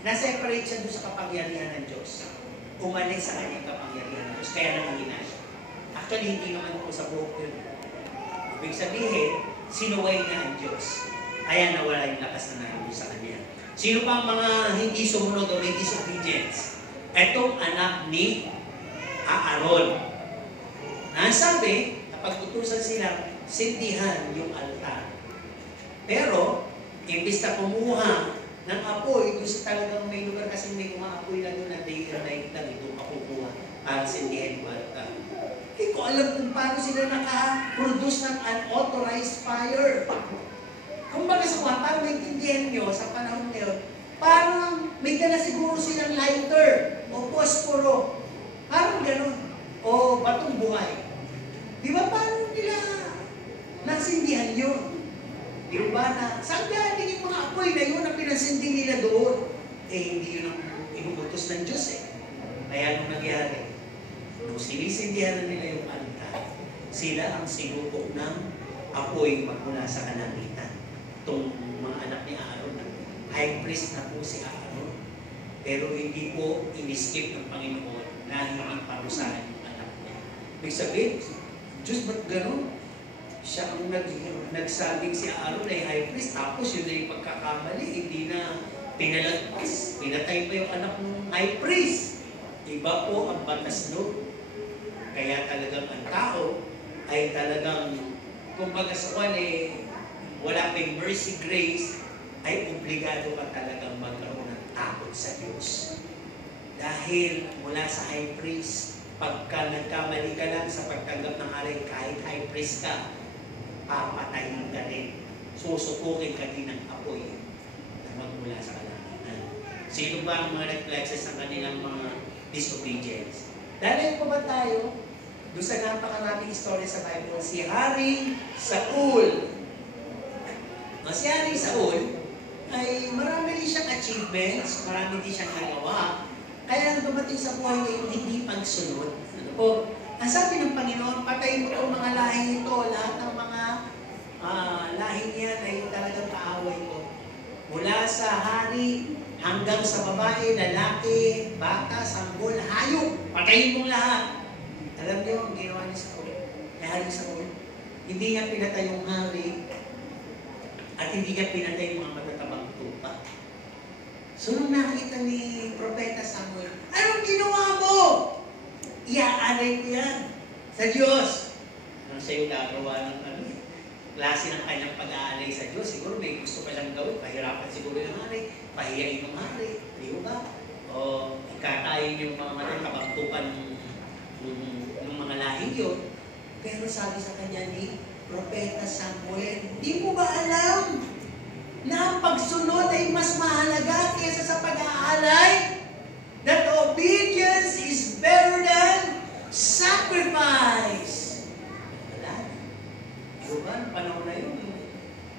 Na-separate siya doon sa kapangyarihan ng Diyos. Umalis sa kanyang kapangyarihan ng Diyos. Kaya nangihina siya. Actually, hindi naman po sa buhok yun. Ibig sabihin, sinuway niya ang Diyos. Kaya nawala yung lakas na naroon sa kanya. Sino pa ang mga hindi sumunod o may disobedience? Etong anak ni Aaron. Nasabi, kapag utusan sila, sindihan yung altar. Pero, imbis na kumuha ng apoy, doon sa talagang may lugar kasi may umaapoy lang doon na day and night lang, ito makukuha para sindihan yung altar. Hindi ko alam kung paano sila naka-produce ng unauthorized fire. Kung baga sa mga, parang maintindihan nyo sa panahon ngayon, parang may dala siguro silang lighter o posporo. Parang gano'n. O batong buhay. Di ba paano nila nasindihan yun? Di ba na, saan galing yung mga apoy na yun na pinasindi nila doon? Hindi yun ang inuutos ng Diyos Kaya nung nangyari, nung sinisindihan na nila yung altar, sila ang sinubok ng apoy magmula sa kalangitan. Itong mga anak ni Aaron, high priest na po si Aaron. Pero hindi po in-skip ng Panginoon na hindi parusahan yung anak niya. Ibig sabihin, Diyos ba't gano'n? Siya ang nagsabing si Aaron ay high priest, tapos yun na yung pagkakamali, hindi na pinalagpas. Pinatay pa yung anak ng high priest. Iba po ang batas doon. Kaya talagang ang tao ay talagang, kumbaga sa wala pang mercy grace, ay obligado ka talagang magkaroon ng takot sa Diyos. Dahil mula sa high priest, pagka nagkamali ka lang sa pagtanggap ng hari, kahit high priest ka, papatayin ka din. Susukukin ka din ng apoy na magmula sa kalangitan. Sino ba ang mga reflexes ng kanilang mga disobedience? Dahil po ba tayo doon sa napakaraming story sa Bible, si Haring Saul. Si Haring Saul ay marami din siyang achievements, marami din siyang nagawa. Kaya dumating sa buhay niya yung hindi pagsunod. Ang sabi ng Panginoon, patay mo itong mga lahi ito, lahat ng mga lahi niya ay talagang kaaway ko. Mula sa hari hanggang sa babae, lalaki, bata, sanggol, hayop, patayin mong lahat. Alam niyo ang ginawa niya sa Saul? Ni Haring Saul, hindi niya pinatay yung hari at hindi niya pinatay yung mga matatabang tupa. So nung nakita ni Propeta Samuel, anong ginawa mo? Iaalay ko yan sa Diyos. Anong siya yung gagawa ng klase ng kanyang pag-aalay sa Diyos? Siguro may gusto pa siyang gawin. Pahirapan siguro yung hari. Pahiyain yung hari. Di ba? O ikatayin yung mga matatabang tupa ng mga lahing yun. Pero sabi sa kanya ni Propeta Samuel, di mo ba alam na ang pagsunod ay mas mahalaga kaysa sa pag-aalay? That obedience is better than sacrifice. Wala. Diba? Panahon na yun.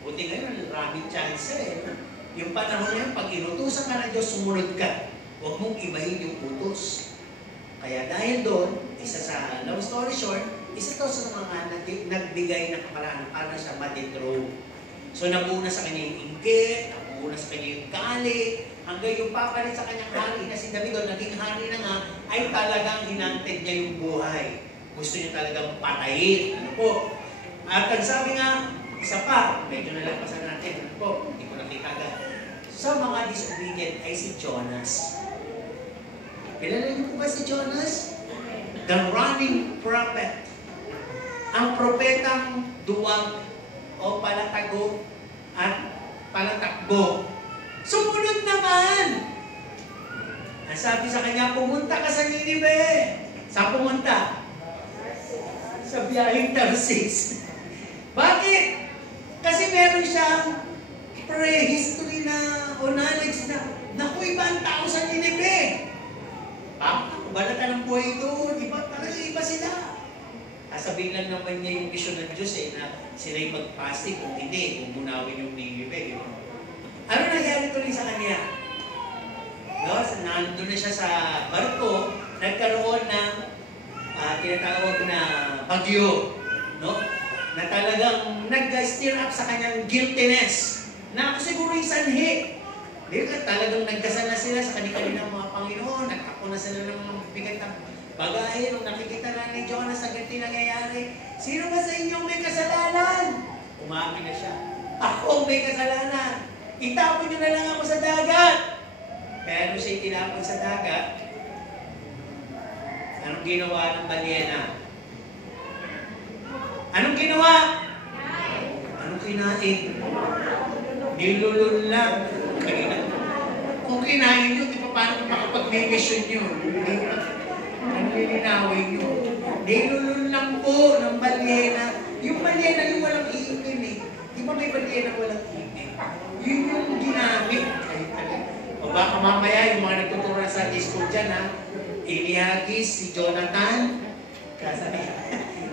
Buti ngayon, maraming chance Yung panahon na yun, pag inutusan ka ng Diyos, sumunod ka. Huwag mong ibahin yung utos. Kaya dahil doon, isa sa long story short, isa to sa mga nagbigay ng kaparaan para siya ma-dethrone. So nabuna sa kanya yung inggit, nabuna sa kanya yung galit, hanggang yung papalit sa kanyang hari na si David, naging hari na nga, ay talagang hinanted niya yung buhay. Gusto niya talagang patayin. Ano po? At ang sabi nga, isa pa, medyo nalagpasan natin, ano po, hindi ko nakita agad. Sa mga disobedient ay si Jonas. Kilala niyo po ba si Jonas? The running prophet. Ang propetang duwag o palatago at palatakbo. Sumunod naman! Ang sabi sa kanya, pumunta ka sa Ninive. Saan pumunta? Sa biyaheng Tarsis. Bakit? Kasi meron siyang prehistory na o knowledge na, naku, iba ang tao sa Ninive. Balatan ng buhay doon, iba talaga, iba sila. Sasabihin lang naman niya yung vision ng Diyos na sila'y magpasti, kung hindi, kung munawin yung Ninive. Ano nangyari tuloy sa kanya? No? Nandun na siya sa barko, nagkaroon ng tinatawag na bagyo. No? Na talagang nag-stir up sa kanyang guiltiness. Na ako siguro yung sanhi. Talagang nagkasal na sila sa kanilang mga Panginoon. Nagtako na sila ng mga bigat na bagay. Nung nakikita na ni Jonas na ganito nangyayari, sino ba sa inyong may kasalanan? Umamin na siya. Ako may kasalanan. Itapon niyo na lang ako sa dagat. Kaya nung siya itinapon sa dagat, anong ginawa ng balyena? Anong ginawa? Anong kinain? Nilulun lang. Kung kinain nyo, di pa paano makapag-mission nyo? Ano lilinawin nyo? Nilulun lang po ng balyena. Yung balyena yung walang iipin eh. Di ba may balyena walang iipin? Yun yung ginamit. O baka mamaya yung mga nagtuturo na sa disco dyan ha, inihagis si Jonathan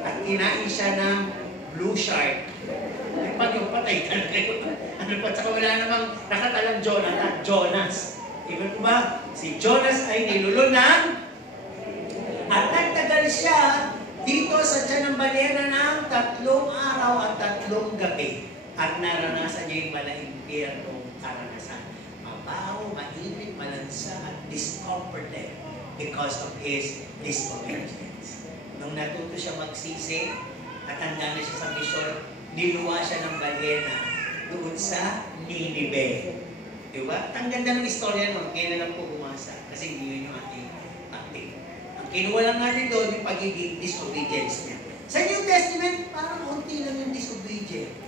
at kinain siya ng blue shark. Pag yung patay talaga yun. Ano pa, saka wala namang nakatalang Jonathan, Jonas. Ibig ko ba, si Jonas ay nilulunan at nagtagal siya dito sa tiyan ng balyena ng 3 araw at 3 gabi. At naranasan niya yung malahimpyernong karanasan. Mabaho, mainit, malansa, at discomforted because of his disobedience. Nung natuto siya magsisi, at handa na siya sa mission, niluwa siya ng balyena doon sa Ninive. Diba? Ang ganda ng istorya nun, kaya na lang po umasa. Kasi hindi yun yung ating acting. Ang kinuha lang natin doon, yung pagiging disobedience niya. Sa New Testament, parang unti lang yung disobedience.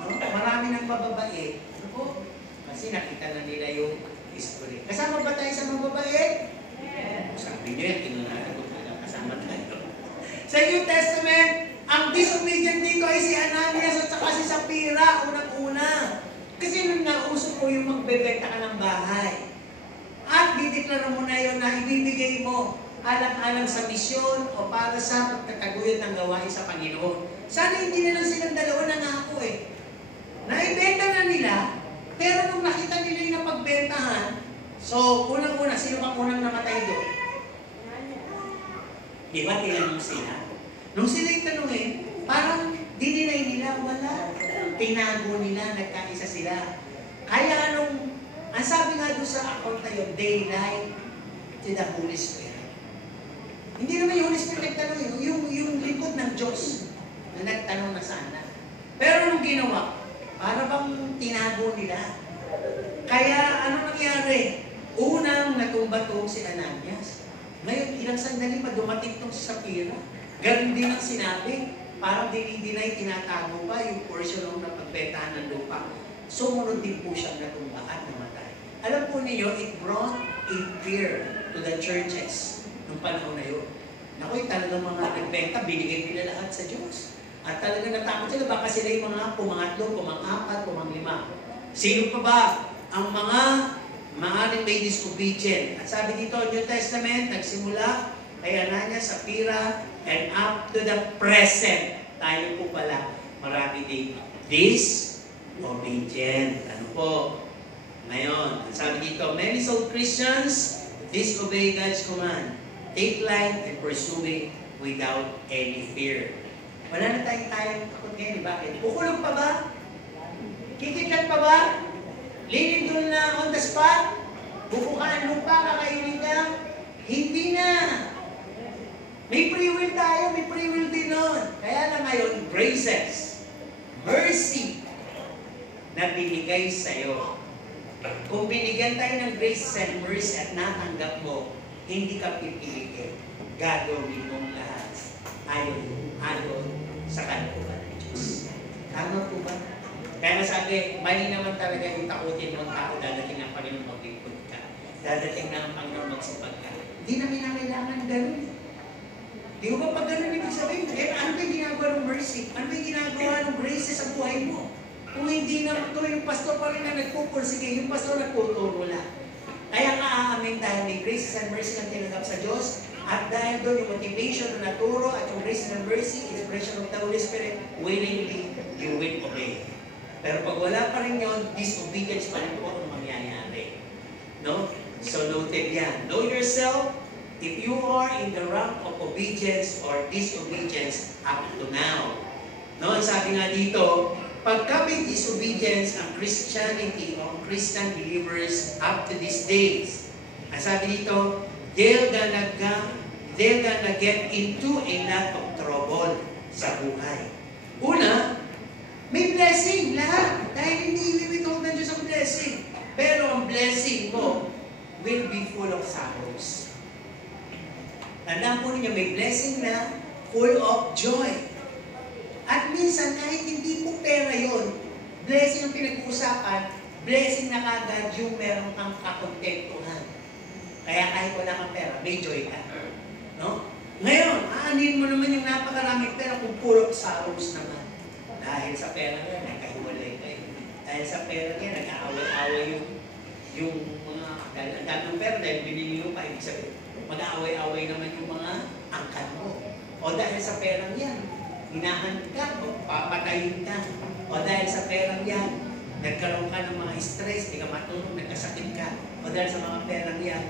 No? Marami nang mababait. Ano po? Kasi nakita na nila yung history. Kasama ba tayo sa mababait? Yeah. Sabi nyo yan, tinunatan ko talaga kasama tayo. Sa New Testament, ang disobedient dito ay si Ananias at saka si Sapphira, unang-una. Kasi nung nauso po yung magbebenta ka ng bahay. At dideklara mo na yun na ibibigay mo alang-alang sa misyon o para sa pagtataguyod ng gawain sa Panginoon. Sana hindi na lang silang dalawa nangako eh. Naibenta na nila, pero nung nakita nila yung napagbentahan, so unang-una, sino bang unang namatay doon? Di ba tinanong sila? Nung sila yung tanongin, parang dininay nila, wala. Tinago nila, nagkaisa sila. Kaya nung, ang sabi nga doon sa account na yun, they lied to the Holy Spirit. Hindi naman yung Holy Spirit nagtanong, yung likod ng Diyos na nagtanong na sana. Pero nung ginawa, para bang tinago nila. Kaya ano nangyari? Unang natumba-tumba si Ananias. Ngayon, ilang sandali pa dumating itong si Sapphira. Ganun din ang sinabi. Parang dinidinay, tinatago pa yung portion ng napagbentahan ng lupa. Sumunod din po siyang natumba at namatay. Alam po niyo, it brought a fear to the churches nung panahon na yun. Naku, talagang mga nagbenta, binigay nila lahat sa Diyos. At talagang natakot sila, baka sila yung mga pumangatlo, pumang-apat, pumang-5. Sino pa ba ang mga may disobedient? At sabi dito, New Testament, nagsimula kay Ananias, Sapphira, and up to the present, tayo po pala, marami din disobedient. Ano po? Ngayon, sabi dito, many so Christians disobey God's command. Take life and pursue it without any fear. Wala na tayong takot ngayon. Bakit? Kukulong pa ba? Kikitlan pa ba? Linig doon na on the spot? Bubukaan lupa, kakainin ka? Hindi na. May free will tayo, may free will din nun. Kaya lang ngayon, graces, mercy, na binigay sa'yo. Kung binigyan tayo ng grace and mercy at natanggap mo, hindi ka pipilitin. Gagawin mong lahat. Ayon sa kalooban ng Diyos. Tama po ba? Kaya sabi, mali naman talaga yung takutin mo ang tao dadating ng Panginoon maglingkod ka. dadating na ang Panginoon magsipag ka. Hindi namin na kailangan ganun. Di ba pag ganun ibig sabihin, ano ba yung ginagawa ng mercy? Ano ba yung ginagawa ng grace sa buhay mo? Kung hindi na ito, yung pastor pa rin na nagpupursige, yung pastor nagtuturo lang. Kaya nga aamin dahil may grace and mercy na tinanggap sa Diyos, at dahil doon yung motivation na naturo at yung grace and mercy, expression of the Holy Spirit, willingly, you will obey. Pero pag wala pa rin yun, disobedience pa rin po ang mangyayari. No? So noted yan. Know yourself, if you are in the rank of obedience or disobedience up to now. No? Sabi nga dito, pagka may disobedience ang Christianity o ang Christian believers up to these days, ang sabi dito, they're gonna get into a lot of trouble sa buhay. Una, may blessing lahat. Dahil hindi iwiwithhold ng Diyos ang blessing. Pero ang blessing mo will be full of sorrows. Tandaan po ninyo, may blessing na full of joy. At minsan, kahit hindi po pera yun, blessing ang pinag-uusapan, blessing na kagad yung meron kang kakontentuhan. Kaya kahit wala kang pera, may joy ka. No? Ngayon, aanin mo naman yung napakaraming pera kung full of sorrows naman. Dahil sa pera nga, nagkahiwalay kayo. Dahil sa pera nga, nag-aaway-aaway yung mga, dahil ang dami ng pera, dahil binili mo pa, ibig sabihin, mag-aaway-aaway naman yung mga angkan mo. O dahil sa perang yan, hinahan ka, o papatayin ka. O dahil sa perang yan, nagkaroon ka ng mga stress, di ka matulog, nagkasakit ka. O dahil sa mga perang yan,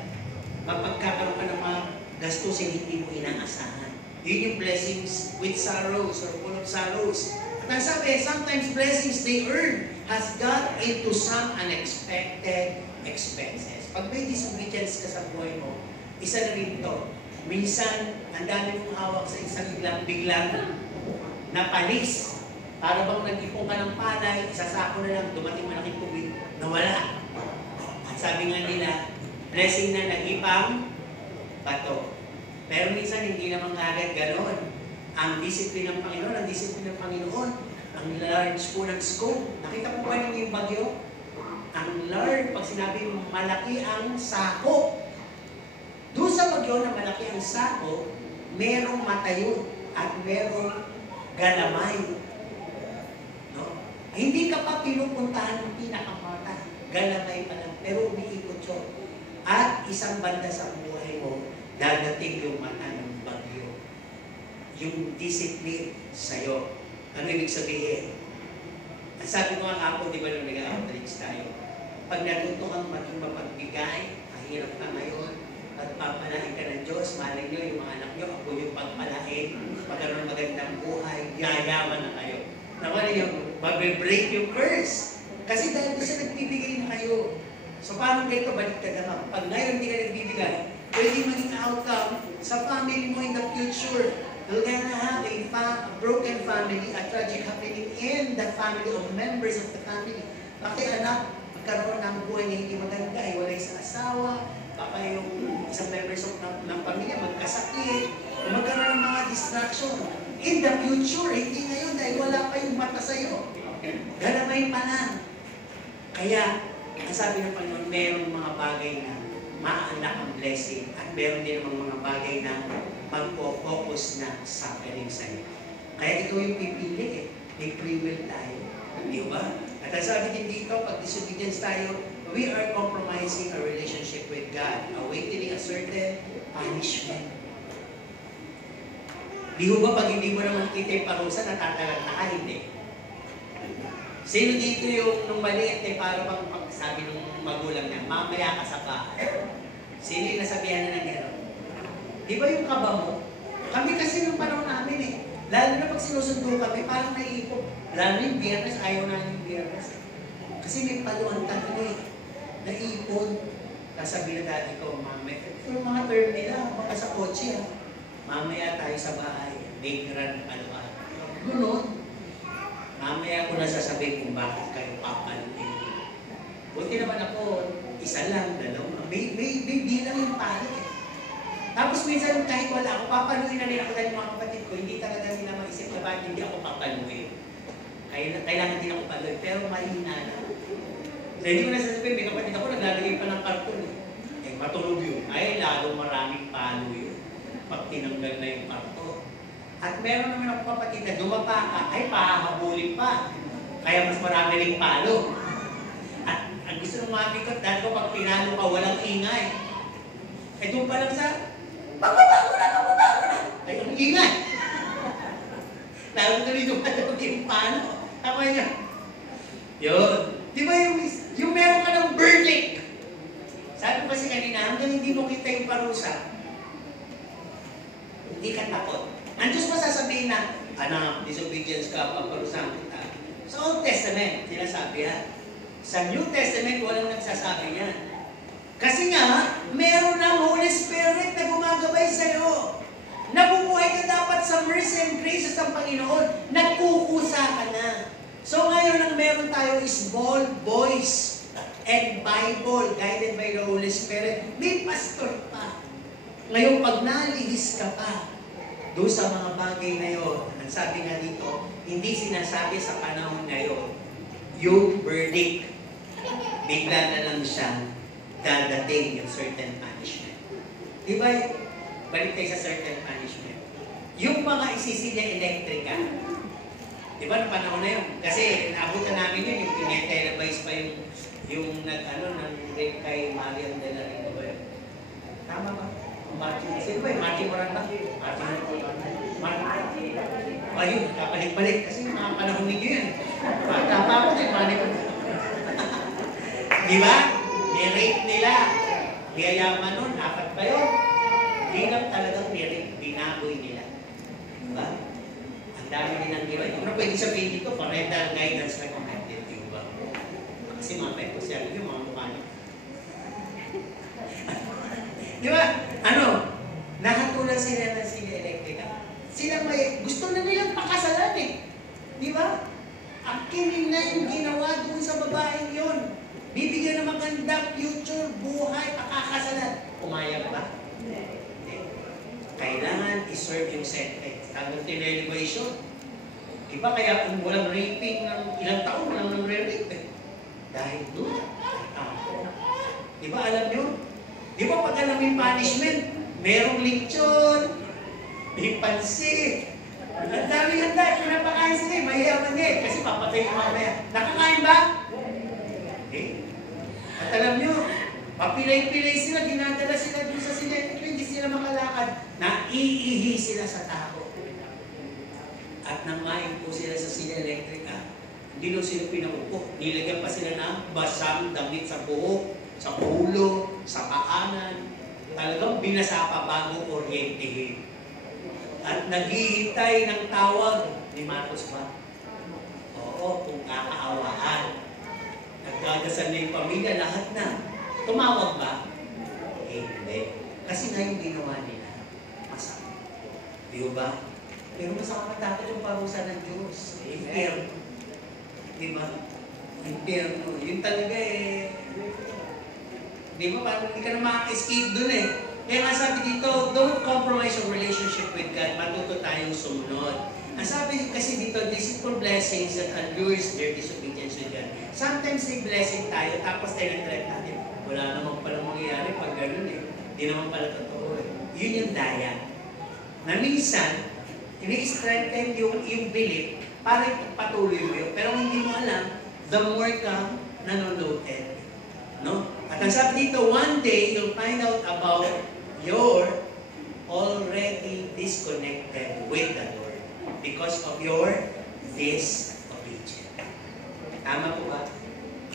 mapagkakaroon ka ng mga gastusin hindi mo inaasahan. Yun yung blessings with sorrows or full of sorrows. At ang sabi, sometimes blessings they earn has got into some unexpected expenses. Pag may disobedience ka sa buhay mo, isa na rin ito. Minsan, ang dami mong hawak sa isang biglang na panis. Para bang nag-ipon ka ng palay, isasako na lang, dumating malaking tubig, nawala. At sabi nga nila, blessing na nag-ipang bato. Pero minsan, hindi naman kagad ganon. Ang disiplina ng Panginoon, ang large po ng scope. Nakita po ba yung bagyo? Ang large, pag sinabi malaki ang sako. Doon sa bagyo na malaki ang sako, merong matayo at merong galamay. No? Hindi ka pa pinupuntahan ng pinakamata. Galamay pa lang, pero umiikot yun. At isang banda sa buhay mo, dadating yung mata ng bagyo. Yung discipline sa'yo. Ano ibig sabihin? Ang sabi ko nga kapon, di ba nung nag-outreach tayo, pag natuto kang maging mapagbigay, mahirap ka ngayon, at papalain ka ng Diyos, malay nyo, yung mga anak nyo, ako yung pagpalain, magkaroon ng magandang buhay, yayaman na kayo. Naman yung mag-break yung curse. Kasi dahil doon siya nagbibigay na kayo. So paano ganito, baliktad naman. Pag ngayon hindi ka nagbibigay, pwede maging outcome sa family mo in the future. You're gonna have a broken family, a tragic happening in the family of members of the family. Bakit anak, magkaroon ng buhay na hindi maganda, iwalay sa asawa, baka yung isang members of ng pamilya magkasakit, magkaroon ng mga distraction. In the future, hindi ngayon dahil wala pa yung mata sa'yo. Galamay pa lang. Kaya, ang sabi ng Panginoon, mayroong mga bagay na maanak ang blessing at meron din mga bagay na magpo-focus na suffering sa'yo. Kaya ito yung pipili eh. May free will tayo. Di ba? At ang sabi din dito, pag disobedience tayo, we are compromising our relationship with God, awaiting a certain punishment. Di ba pag hindi mo naman kita yung parusa, natatagal na ka, hindi? Sino dito yung nung maliit eh, para bang sabi ng magulang niya, mamaya ka sa bahay. Sino yung nasabihan na ng gano'n? Di ba yung kaba mo? Kami kasi nung panahon namin eh. Lalo na pag sinusundo kami, parang naiipot. Lalo yung biyernes, ayaw na yung biyernes. Kasi may paluan tayo eh. Naiipon. Kasabi na dati ko, mamaya. Pero mga term nila, baka sa kotse mamaya tayo sa bahay. May grand paluan. Gano'n. Mamaya ko na sasabihin kung bakit kayo papaluin. Buti naman ako, isa lang, dalawa. May bilang yung palo eh. Tapos minsan kahit wala ako, papaluin na nila ako dahil mga kapatid ko, hindi talaga nila maisip na bakit hindi ako papaluin. Kailangan din ako paluin, pero mahina na. Dahil hindi ko na sasabihin, may kapatid ako, naglalagay pa ng karton eh. matulog yun. Ay, lalo maraming palo yun. Pag tinanggal na yung karton. At meron naman ako kapatid na dumapa ka, ay pahahabulin pa. Kaya mas marami ring palo. At ang gusto ng mami ko, dahil ko pag pinalo ka, walang ingay. Eh doon pa lang sa, pagbabago na! Ay, ang ingay. Lalo na rin dumadawag yung palo. Tama niya. Yun. Di ba yung meron ka ng verdict? Sabi ko kasi kanina, hanggang hindi mo kita yung parusa, hindi ka takot. Ang Diyos mo sasabihin na, anak, disobedience ka, paparusahan kita. Sa Old Testament, sinasabi yan. Sa New Testament, walang nagsasabi yan. Kasi nga, meron ng Holy Spirit na gumagabay sa'yo. Nabubuhay ka dapat sa mercy and grace ng Panginoon. Nagkukusa ka na. So ngayon, ang meron tayo is small voice and Bible guided by the Holy Spirit. May pastor pa. Ngayon, pag nalihis ka pa, doon sa mga bagay na yun, ang sabi nga dito, hindi sinasabi sa panahon ngayon, yung verdict, bigla na lang siya dadating yung certain punishment. Diba, balik tayo sa certain punishment. Yung mga isisilya elektrika, diba, na panahon na yun? Kasi naabutan namin yun, yung pinetelevice pa yung nag-rape kay Marian de la Riva ba yun? Tama ba? Sino ba yun? Martin Moranda? Ayun, kapalit-palit kasi mga panahon ninyo yan. Bata pa ako din, di ba? Ni-rape nila. Niyayaman nun, 4 ba yun? Di lang talagang ni-rape, binaboy nila. Diba? Ang dami din ang ginawa. Ano pwede sabihin dito? Parental guidance recommended, di ba? Kasi mga pepos yan, yung mga mukha niyo. Di ba? Ano? Nakatulan sila ng sila elektrika. Sila may, gusto na nilang pakasalan eh. Di ba? Ang kinig na yung ginawa doon sa babaeng yun. Bibigyan ng magandang future, buhay, pakakasalan. Umayag ba? Hindi. Kailangan i-serve yung sentence. Tagong tinelevation. Di ba kaya kung walang raping ng ilang taon, walang nang rape eh. Dahil doon. Di ba alam nyo? Di ba pag alam yung punishment, merong lechon, may pansit. Ang dami handa, pinapakain sila eh, mahiyaman eh, kasi papatay yung mamaya. Nakakain ba? Eh. At alam nyo, papilay-pilay sila, dinadala sila doon sa sinetik, hindi sila makalakad. Naiihi sila sa tao. At namain po sila sa sila elektrika. Hindi lang sila pinaupo. Nilagyan pa sila ng basang damit sa buhok, sa ulo, sa paanan. Talagang binasa pa bago oryentehin. At naghihintay ng tawag ni Marcos ba? Oo, kung kakaawaan. Nagdadasal na yung pamilya, lahat na. Tumawag ba? Eh, hindi. Kasi nga yung ginawa nila, masama. Di ba? Pero masama dapat yung parusa ng Diyos. Impierno. Di ba? Impierno. Yun talaga eh. Di ba? Parang hindi ka na makaka-escape dun eh. Kaya nga sabi dito, don't compromise your relationship with God. Matuto tayong sumunod. Ang sabi kasi dito, deceitful blessings that allures their disobedience with God. Sometimes may blessing tayo, tapos tinatreat natin. Wala naman palang mangyayari pag gano'n eh. Hindi naman pala totoo eh. Yun yung daya. Na minsan, ini-strengthen yung belief para patuloy mo yun. Pero hindi mo alam, the more ka nanonoted. No? At ang sabi dito, one day, you'll find out about you're already disconnected with the Lord because of your disobedience. Tama po ba?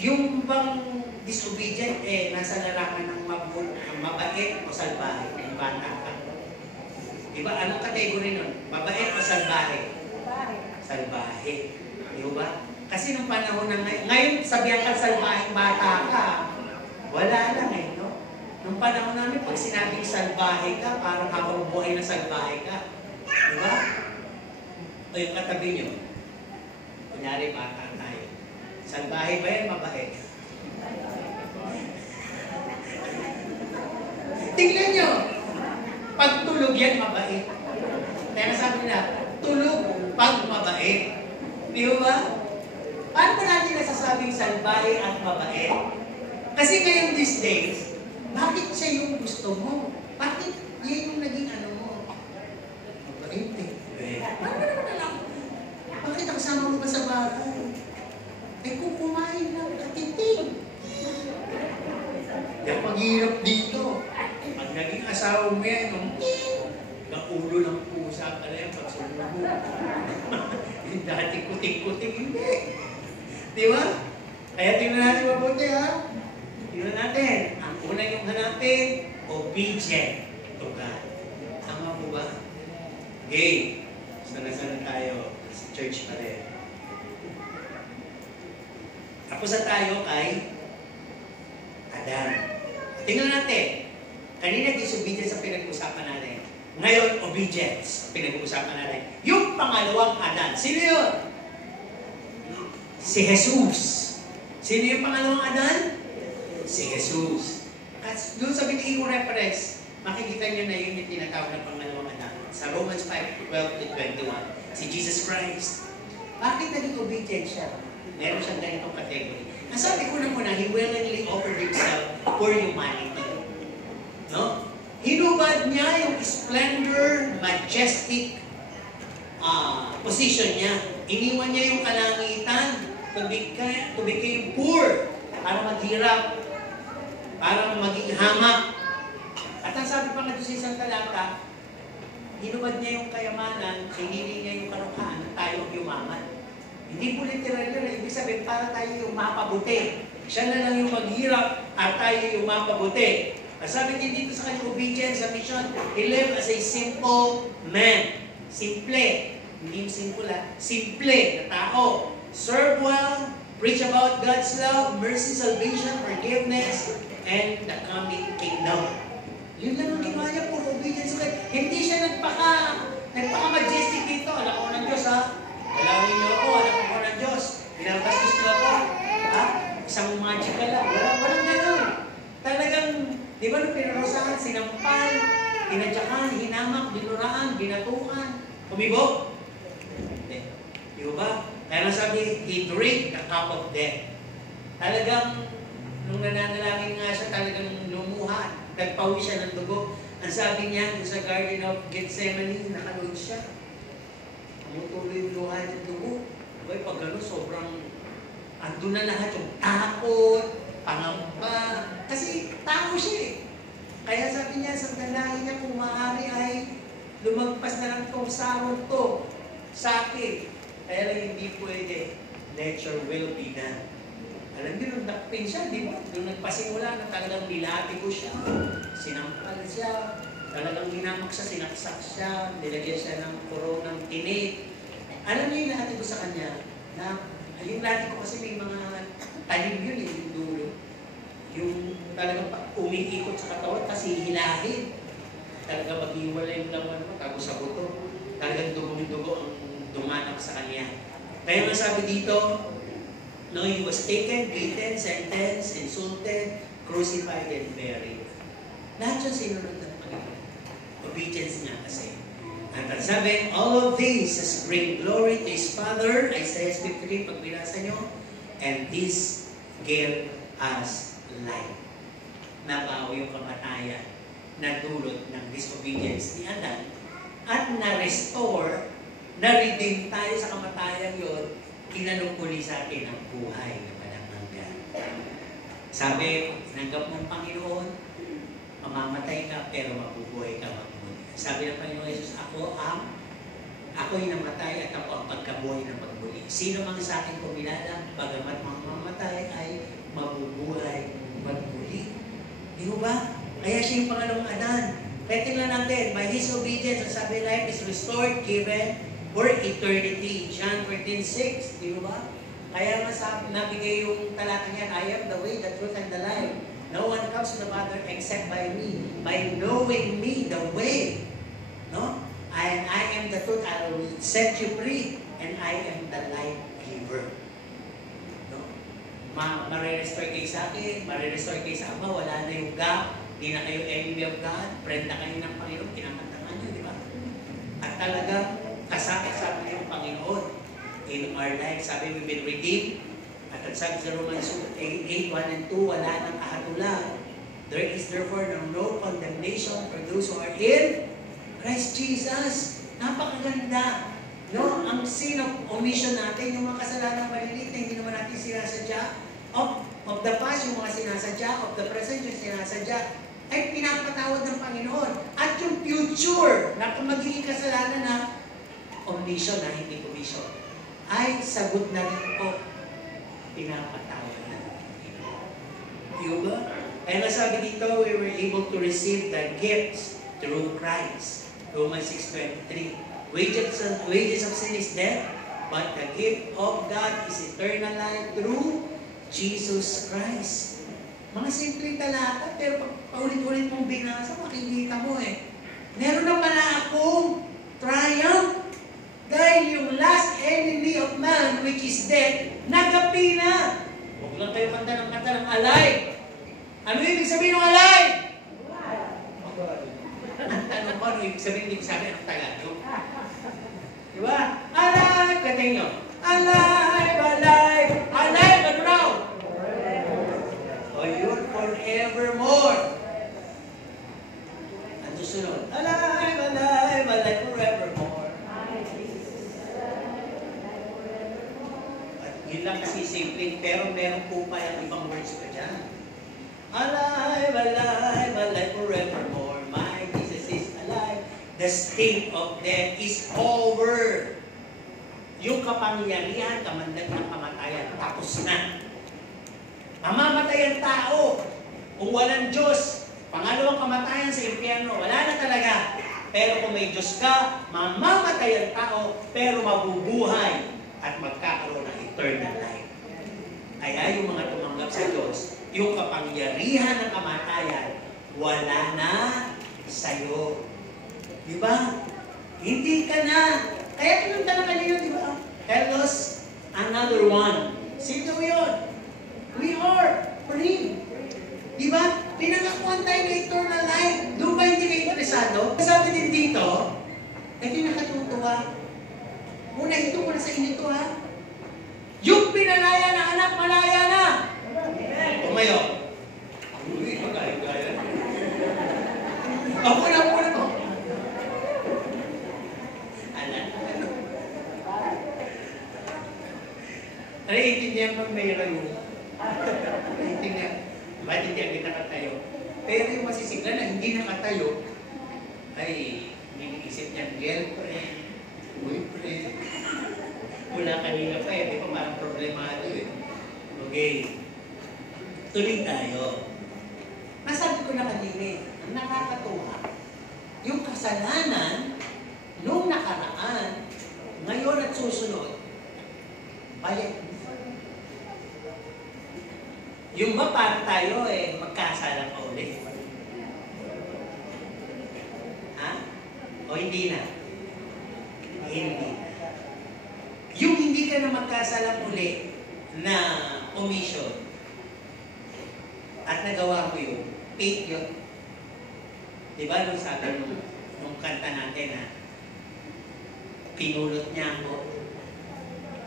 Yung bang disobedient, nasa larangan ng mabait o salbahe, yung bata ka. Diba? Anong kategory nun? Mabait o salbahe? Salbahe. Diba? Kasi nung panahon na ngayon, sabihan ka salbaheng bata ka, wala lang eh, no? Nung panahon namin, pag sinabing salbahe ka, parang habang buhay na salbahe ka. Diba? O yung katabi nyo, kunyari bata tayo. Salbahe ba yan? Mabait. Tingnan nyo, pag tulog yan, mabait. Kaya nasabi nila, tulog pag mabait. Di ba? Paano ba natin nasasabing salbahe at mabait? Kasi ngayon these days, Bakit siya yung gusto mo? Bakit yan yung naging ano mo? Mabait eh. Paano naman alam? Bakit nakasama mo ba sa bahay? Eh kung kumain lang, katitig. Yung maghirap dito. Pag naging asawa mo yan, ng ulo ng pusa ka na yan, pag sumubo. Dati kuting-kuting, hindi. Di ba? Kaya tingnan natin mabuti ha. Tingnan natin. Ang una yung hanapin, obedient to God. Tama po ba? Okay. Sana-sana tayo. Sa church pa rin. Tapos na tayo kay Adan. Tingnan natin. Kanina disobedience ang pinag-usapan natin. Ngayon, obedience ang pinag-uusapan natin. Yung pangalawang Adan. Sino yun? Si Jesus. Sino yung pangalawang Adan? Si Jesus. At doon sa binigay ko reference, makikita nyo na yun yung tinatawag na pangalawang Adan. Sa Romans 5:12-21. Si Jesus Christ. Bakit naging obedient siya? Meron siyang ganitong category. Ang sabi ko na muna, He willingly offered Himself for humanity. No? Hinubad niya yung splendor, majestic position niya. Iniwan niya yung kalangitan to become poor para maghirap, para maging hamak. At ang sabi pa nga sa isang talata, hinubad niya yung kayamanan, hinili niya yung karukaan na tayo ang yumaman. Hindi po literal yun. Ibig sabihin, para tayo yung mapabuti. Siya na lang yung maghirap at tayo yung mapabuti. Sabi din dito sa kanyang obedience sa mission, he lived as a simple man. Simple. Hindi yung simple ha. Simple na tao. Serve well, preach about God's love, mercy, salvation, forgiveness, and the coming kingdom. Yun lang ang ginawa niya, puro obedience. Hindi siya nagpaka-majestic dito. Alam ko ng Diyos ha. Dalawin niyo ako, alam ko ng Diyos. Pinabastos niyo ako. Ha? Isang magical lang. Walang ganun. Talagang, di ba nung pinarusahan, sinampal, tinadyakan, hinamak, binuraan, binatukan, kumibok? Hindi. Di ba? Kaya sabi, he drank the cup of death. Talagang, nung nananalangin nga siya, talagang lumuha, nagpawi siya ng dugo. Ang sabi niya, sa Garden of Gethsemane, nakalood siya. Tumutuloy yung luha ng dugo. Diba, pag gano'n, sobrang, andun na lahat yung takot, pangamba. Kasi tao siya eh. Kaya sabi niya, sa dalangin niya, kung maaari ay lumagpas na lang itong sarong to sa akin. Kaya lang hindi pwede. Let your will be done. Alam niyo, nung nakpin siya, di ba? Nung nagpasimula na talagang nilati ko siya, sinampal siya, talagang hinamak siya, sinaksak siya, nilagyan siya ng koronang tinik. Alam niyo yung lahati ko sa kanya, na yung lahati ko kasi may mga talim yun eh, yung dulo. Yung talagang umiikot sa katawan, kasi hilahin. Talagang maghiwalay yung laman mo, tago sa buto. Talagang dugong-dugo ang dumanak sa kanya. Kaya nga sabi dito, no, he was taken, beaten, sentenced, insulted, crucified, and buried. Lahat siya sinunod ng Panginoon. Obedience niya kasi. At sabi, all of these has bring glory to His Father, Isaiah 53, pag binasa nyo, and this gave us life. Nabawi yung kamatayan na dulot ng disobedience ni Adan at na-restore, na-redeem tayo sa kamatayan yun, inanong muli sa atin ang buhay na walang hanggan. Sabi, tinanggap ng Panginoon, mamamatay ka pero mabubuhay ka magmuli. Sabi ng Panginoon Jesus, ako'y namatay at ako ang pagkabuhay ng magmuli. Sino mang sa akin kumilala, bagamat mamamatay ay mabubuhay magmuli. Di ba? Kaya siya yung pangalawang Adan. Kaya tingnan natin, by His obedience, ang sabi, life is restored, given, for eternity. John 14:6, di ba? Kaya nga sabi, nabigay yung talata niyan, I am the way, the truth, and the life. No one comes to the Father except by me. By knowing me, the way. No? I am the truth, I will set you free, and I am the life giver. No? Marirestore kayo sa akin, marirestore kayo sa Ama, wala na yung gap, hindi na kayo enemy of God, friend na kayo ng Panginoon, kinakantangan nyo, di ba? At talagang, kasama yung Panginoon in our life. Sabi, we've been redeemed. At sabi sa Romans 8:1 and 2, wala nang kahatulan. There is therefore no condemnation for those who are in Christ Jesus. Napakaganda. No, ang sin of omission natin, yung mga kasalanan maliliit na hindi naman natin sinasadya, of the past, yung mga sinasadya, of the present, yung sinasadya, ay pinapatawad ng Panginoon. At yung future, na magiging kasalanan na omission na hindi commission, ay sagot na rin po, pinapatawad na. Diba? Kaya nasabi dito, we were able to receive the gifts through Christ. Romans 6:23. Wages of sin is death, but the gift of God is eternal life through Jesus Christ. Mga simpleng talata, pero pag paulit-ulit mong binasa, makikita mo meron na pala akong triumph. Dahil yung last enemy of man, which is death, nagapi na. Huwag lang kayo kanta ng alive. Ano ibig sabihin ng alive? Ang tanong ko, ano ibig sabihin ng Tagalog? Diba? Alive! Katay nyo. Alive! Alive! Alive! Ano raw? O yun, forevermore. Ang susunod. Alive! Alive! Alive! Forevermore. At yun lang kasi simple, pero meron po pa yung ibang words pa dyan. Alive! Alive! Alive! Forevermore. My Jesus is alive. The sting of death is over. Yung kapangyarihan, kamandag ng kamatayan, tapos na. Mamamatay ang tao. Kung walang Diyos, pangalawang kamatayan sa impyerno, wala na talaga. Pero kung may Diyos ka, mamamatay ang tao, pero mabubuhay at magkakaroon ng eternal life. Kaya yung mga tumanggap sa Diyos, yung kapangyarihan ng kamatayan, wala na sa'yo. Di ba? Hindi ka na. Kaya pinunta na kanina, di ba? Tell us another one. Sino yun? We are free. Di ba? Pinangakuan tayo ng eternal life. Doon ba hindi kayo interesado? Sabi din dito, ito yung nakatutuwa. Muna, ito muna sa inyo ito, ha? Yung pinalaya na anak, malaya na. Tumayo. Uy, magkaya-gaya. Ako na muna to. Naiintindihan mo mayroon yun. Naiintindihan. Maintindihan din nakatayo. Pero yung masisigla na hindi nakatayo, ay iniisip niya, girlfriend, boyfriend. Wala kanina pa di pa parang problemado Okay. Tuloy tayo. Masabi ko na kanina ang nakakatuwa, yung kasalanan, nung nakaraan, ngayon at susunod, balik. Yung ba para tayo magkasala pa ulit? Ha? O hindi na? Hindi na. Yung hindi ka na magkasala ulit na omission at nagawa ko yun, faith yun. Diba nung sabi nung kanta natin na pinulot niya ako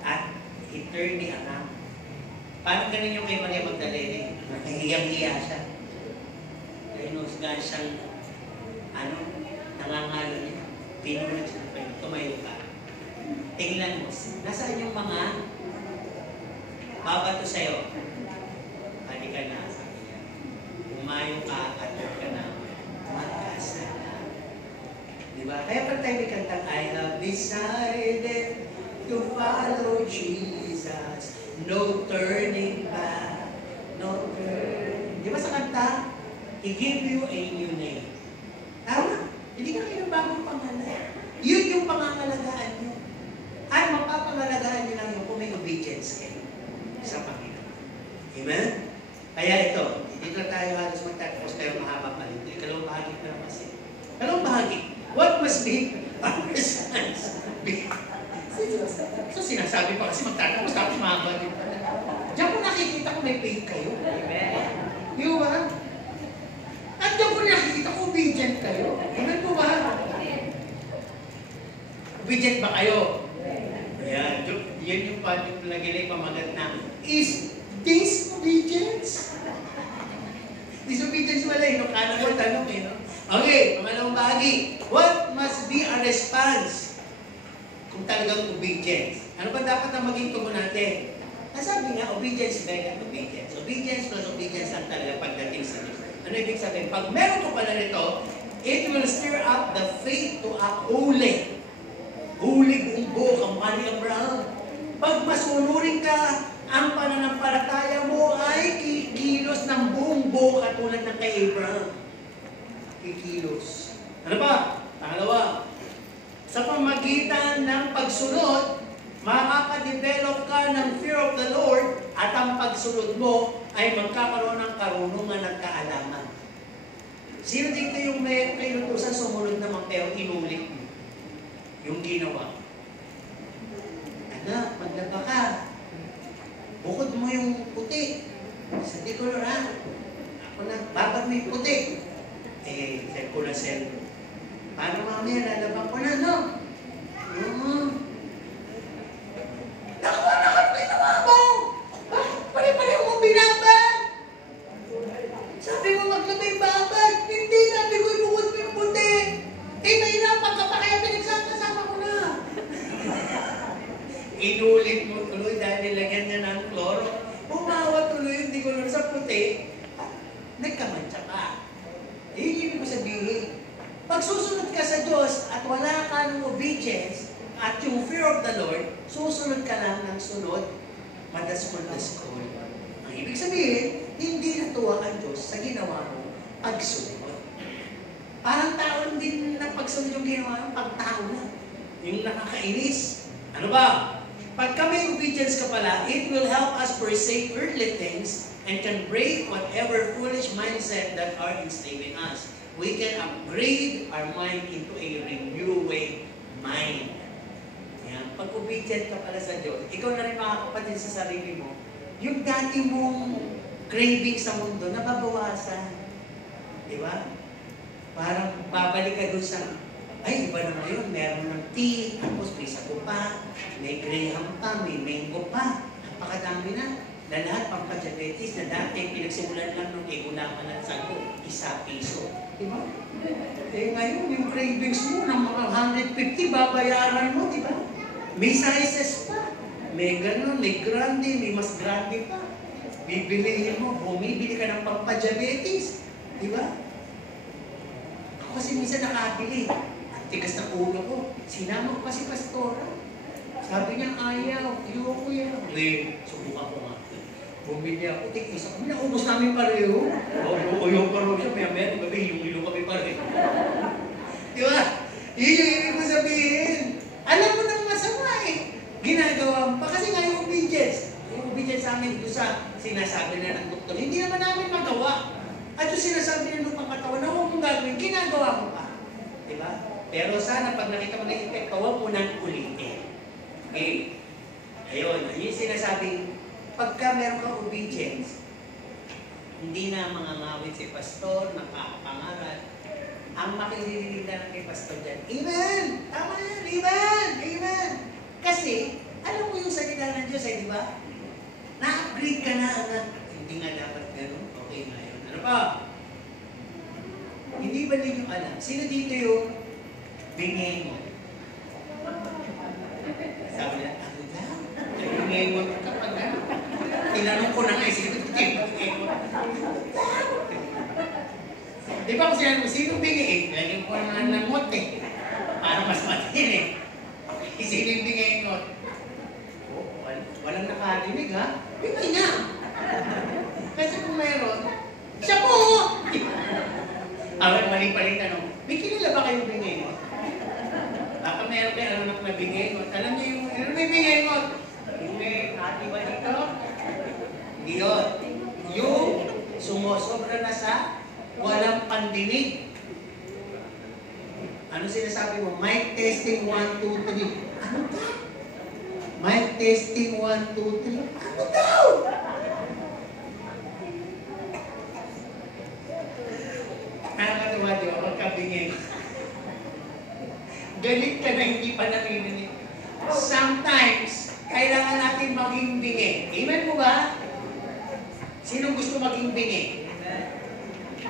at he turned me around. Parang ganun yung kay Maria Magdalene. Nahihiyang-hiya siya. Dahil nusgan siyang nangangalo niya. Pinulot siya ng Panginoon. Tumayo ka. Tingnan mo. Nasaan yung mga babato sa'yo? Halika na, sabi niya. Umayo ka at ka na magkasala. Diba? Kaya pag tayo may kantang, I have decided to follow Jesus. No turning back. No turning. Di ba sa kanta? He gave you a new name. Tama? Hindi ka kayo bagong pangalan. Yun yung pangangalagaan nyo. At mapapangalagaan nyo lang yung kung may obedience kayo sa Panginoon. Amen? Kaya ito, dito na tayo halos magtatapos pero mahaba pa rin. Ikalawang bahagi pa naman siya. Ikalawang bahagi. What must be our sons? So sinasabi pa kasi magtatapos tapos mahaba din pala. Diyan ko nakikita ko may faith kayo. Amen. Yung ba? At diyan ko nakikita ko obedient kayo. Amen po ba? Obedient ba kayo? Ayan. Yan yung pagkilagay pamagat na, is this obedience? Disobedience wala eh. No? Kala mo tanong eh. No? Okay, pangalawang bahagi. What must be our response kung talagang obedience? Ano ba dapat ang maging tugon natin? Sabi nga, obedience begat obedience. Obedience plus obedience lang talaga pagdating sa Diyos. Ano ibig sabihin? Pag meron ko pala nito, it will stir up the faith to act holy. Holy buong buo, kamali Abraham. Pag masunurin ka, ang pananampalataya mo ay kikilos ng buong buo katulad ng kay Abraham. Kikilos. Ano ba? Pangalawa, sa pamagitan ng pagsunod, makakadevelop ka ng fear of the Lord at ang pagsunod mo ay magkakaroon ng karunungan at kaalaman. Sino dito yung may inutusan sumunod naman pero inulit mo yung ginawa? Anak, maglaba ka. Bukod mo yung puti. Sa tikolor ha. Ako na, babad mo yung puti. Set ko na cellphone. Paano mamaya, lalaban ko na, no? Naku, anak, ano ginawa mo? Pare-pareho mong binabad. Sabi mo maglaba yung babad. Hindi, sabi ko, ibukod mo yung puti. Nahirapan ka pa, kaya pinagsama-sama ko na. Inulit mo tuloy dahil nilagyan niya ng kloro. Umawa tuloy yung tikolor sa puti. Nagkamantsa ka. Ibig ko sabihin, pag susunod ka sa Diyos at wala ka ng obedience at yung fear of the Lord, susunod ka lang ng sunod, madaskol-daskol. Ang ibig sabihin, hindi natuwa ang Diyos sa ginawa mo pagsunod. Parang tao din na pagsunod yung ginawa mo, pagtao na. Yung nakakainis. Ano ba? Pagka may obedience ka pala, it will help us forsake earthly things and can break whatever foolish mindset that are instilled in us. We can upgrade our mind into a renewing mind. Yan. Pag obedient ka pala sa Diyos, ikaw na rin makakapatid sa sarili mo, yung dati mong craving sa mundo, nababawasan. Di ba? Parang babalik ka doon sa, ay, iba na ngayon, meron ng tea, tapos may sago pa, may graham pa, may mango pa, napakadami na. Na lahat pang-diabetes na dati pinagsimulan lang nung igulaman at sago, ₱1. Diba? Ngayon, yung cravings mo ng mga 150, babayaran mo, diba? May sizes pa. May ganun, may grande, may mas grande pa. Bibilihin mo, bumibili ka ng pang-diabetes. Diba? Ako kasi minsan nakabili. Ang tigas na ulo ko. Sinama ko pa si Pastora. Sabi niya, ayaw, ayoko yan. Subukan ko nga. Bumili ako, tig-isa kami, naubos namin pareho. Yung pareho siya, maya-maya, gabi, yung kami pareho. Di ba? Yun yung ibig mo sabihin. Alam mo nang masama eh. Ginagawa mo pa. Kasi nga yung obedience. Yung obedience sa amin doon sa sinasabi na ng doktor, hindi naman namin magawa. At yung sinasabi na lupang katawan na huwag mong gagawin, ginagawa mo pa. Di ba? Pero sana pag nakita mo na epekto, huwag mo nang ulitin. Okay? Ayun, yung sinasabing, pagka meron kang obedience, hindi na mga ngawit si pastor, nakapangaral, ang makililinig na kay pastor dyan, amen! Tama yan, amen! Amen! Kasi, alam mo yung salita ng Diyos, di ba? Na-upgrade ka na, anak. Hindi nga dapat gano'n. Okay nga yun. Ano pa? Hindi ba ninyo alam? Sino dito yung bingengon? Sabi na, ako daw? Bingengon kapag gano'n. Tinanong ko na nga, sino bingengon? Di ba kung sinabi mo, sino bingengon? Lagyan ko nga ng ngot eh. Para mas matin eh. Sino yung bingengon? Walang nakadinig ha? Hindi na. Kasi kung meron, siya po! Mali-paling tanong, may kilala ba kayong bingengot? Baka meron kayo alam ng bingengot. Alam niyo yung, ano may bingengot? Yung may ati ba dito? Hindi yun. Yung sumusobra na sa walang pandinig. Ano sinasabi mo? Mic testing 1, 2, 3. Ano ba? Mic testing 1, 2, 3. Ano daw? Nakakatawa diyo, magkabingin. Galit ka na hindi pa narinig. Sometimes, kailangan natin maging bingi. Amen mo ba? Sino gusto maging bingi?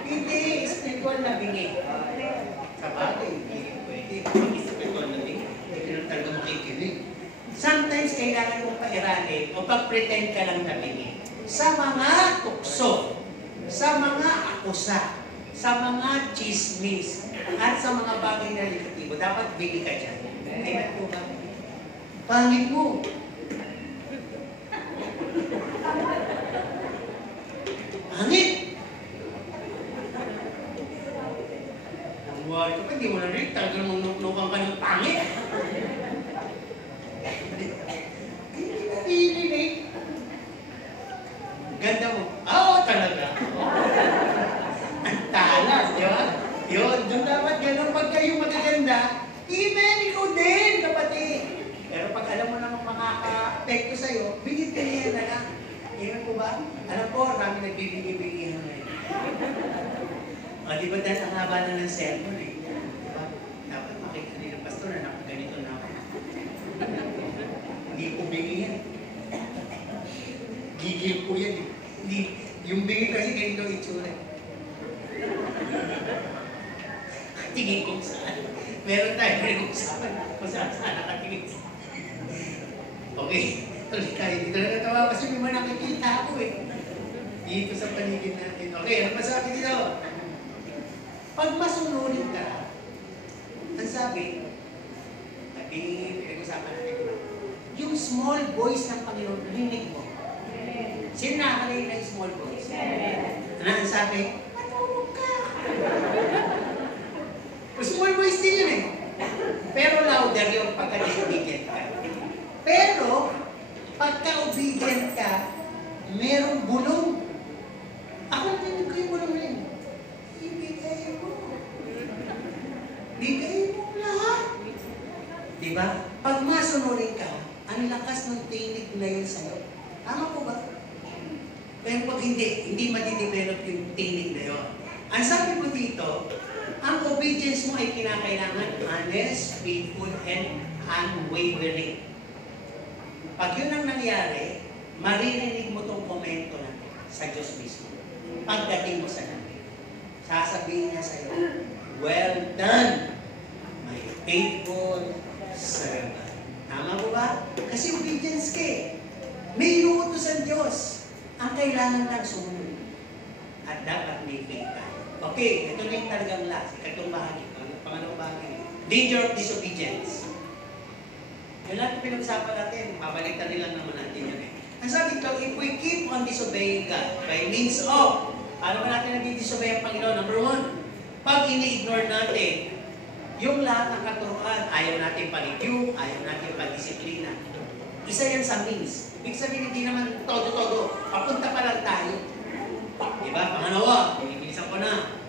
Hindi, spiritual na bingi. Sa bagay, hindi pwede. Spiritual na bingi. Hindi ka na talaga makikinig. Sometimes, kailangan mong pairalin o pag-pretend ka lang na bingi. Sa mga tukso, sa mga akusa, sa mga chismis, at sa mga bagay na negatibo, dapat bingi ka dyan. Kaya po ba? Pangit mo. Pangit! Buhay ka pa, hindi mo na rin. Talagang nunuknukan ka ng pangit. Hindi na rin. Ganda mo. Oo, talaga. Ang talas, di ba? Yun, doon dapat ganun. Pag kayo magaganda, even ikaw din, kapatid. Pero pag alam mo namang makaka-apekto sa'yo, bigit-bigyan na lang. Iwan po ba? Alam po, kami nagbibigay-bigayan ngayon. Di ba dahil ang haba na ng sermon eh? Diba? Dapat makita nila, pastor, na ganito na ako. Hindi ko bigyan. Gigil ko yan eh. Hindi, yung bigay kasi ganito itsura. Tingin kung saan. Meron tayo pinag-usapan kung saan nakatingin. Okay, tuloy tayo. Dito na natawa kasi may nakikita ako eh. Dito sa paligid natin. Okay, ano pa sabi dito? Pag masunurin ka, ang sabi, pinag-usapan natin ko, yung small voice ng Panginoon, rinig mo. Sino nakakalain na yung small voice? Ano ang sabi? Matulog ka! Small voice din yun eh. Pero louder yung pagka-disobedient ka. Pero, pagka-obedient ka, merong bulong. Ako narinig ko yung bulong rin. Ibigay mo. Bigay mo lahat. Diba? Pag masunurin ka, ang lakas ng tinig na yun sa'yo. Tama po ba? Pero pag hindi madidevelop yung tinig na yun. Ang sabi ko dito, ang obedience mo ay kinakailangan honest, faithful, and unwavering. Pag yun ang nangyari, maririnig mo tong komento na sa Diyos mismo. Pagdating mo sa langit, sasabihin niya sa'yo, well done, my faithful servant. Tama po ba? Kasi obedience ka eh. May inuutos ang Diyos. Ang kailangan lang sumunod. At dapat may faith ka. Okay, ito na yung talagang last. Ikatong bahagi. Pangalawang bahagi. Danger of disobedience. Yung lahat pinag-usapan natin, babaliktad lang naman natin yun eh. Ang sabi ito, if we keep on disobeying God by means of, ano ba natin nag-disobey ang Panginoon? Number one, pag ini-ignore natin yung lahat ng katuruan, ayaw natin pa-review, ayaw natin pa-disiplina. Isa yan sa means. Ibig sabihin, hindi naman todo-todo. Papunta pa lang tayo. Diba? Pangalawa, bilisan ko na.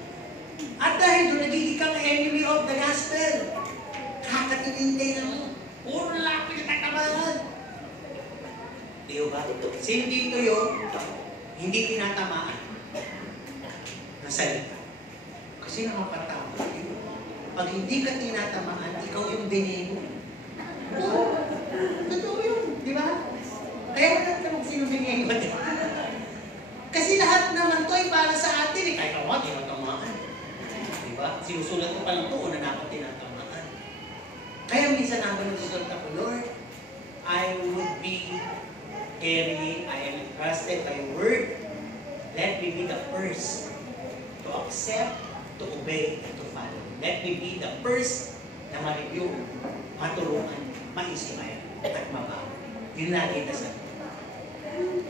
At dahil doon nagiging kang enemy of the gospel, kakatinintay na mo. Puro lapit na tatamaan. Di ba? Sino dito yung hindi tinatamaan na salita? Kasi nakapatawa. Pag hindi ka tinatamaan, ikaw yung veneno. Oo. Totoo yun. Di ba? Kaya wala ka sino veneno. Kasi lahat naman to ay para sa atin. Kahit ako, tinatamaan. Di ba? Sinusulat ko pa lang ito, una na ako tinatamaan. Kaya minsan naman nagsusulat ako, Lord, I would be carrying, I am entrusted by your word. Let me be the first to accept, to obey, and to follow. Let me be the first na ma-review, matulungan, maisimayan, at mabago. Yun natin na sa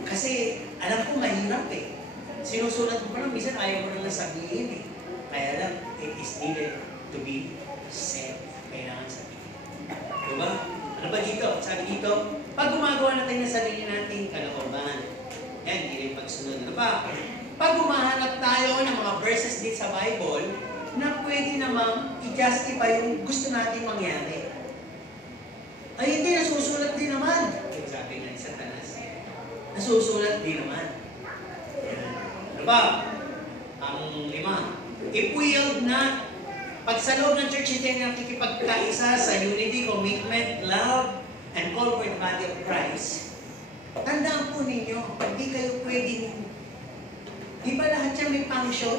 kasi alam ko mahirap eh. Sinusulat mo pa lang, minsan ayaw mo lang sabihin eh. Kaya lang, it is needed to be said. Kailangan sabihin. Diba? Ano ba dito? Sabi dito, pag gumagawa natin ng sarili nating kalooban, yan, hindi rin pagsunod. Ano ba? Pag gumahanap tayo ng mga verses din sa Bible, na pwede namang i-justify yung gusto natin mangyari. Ay hindi, nasusulat din naman. Sabi nga ni Satanas, nasusulat din naman. Ano ba? Ang 5. If we yield not, pag sa loob ng church hindi nakikipagkaisa sa unity, commitment, love, and call for the body of Christ, tandaan po ninyo, hindi kayo pwedeng, di ba lahat siya may function?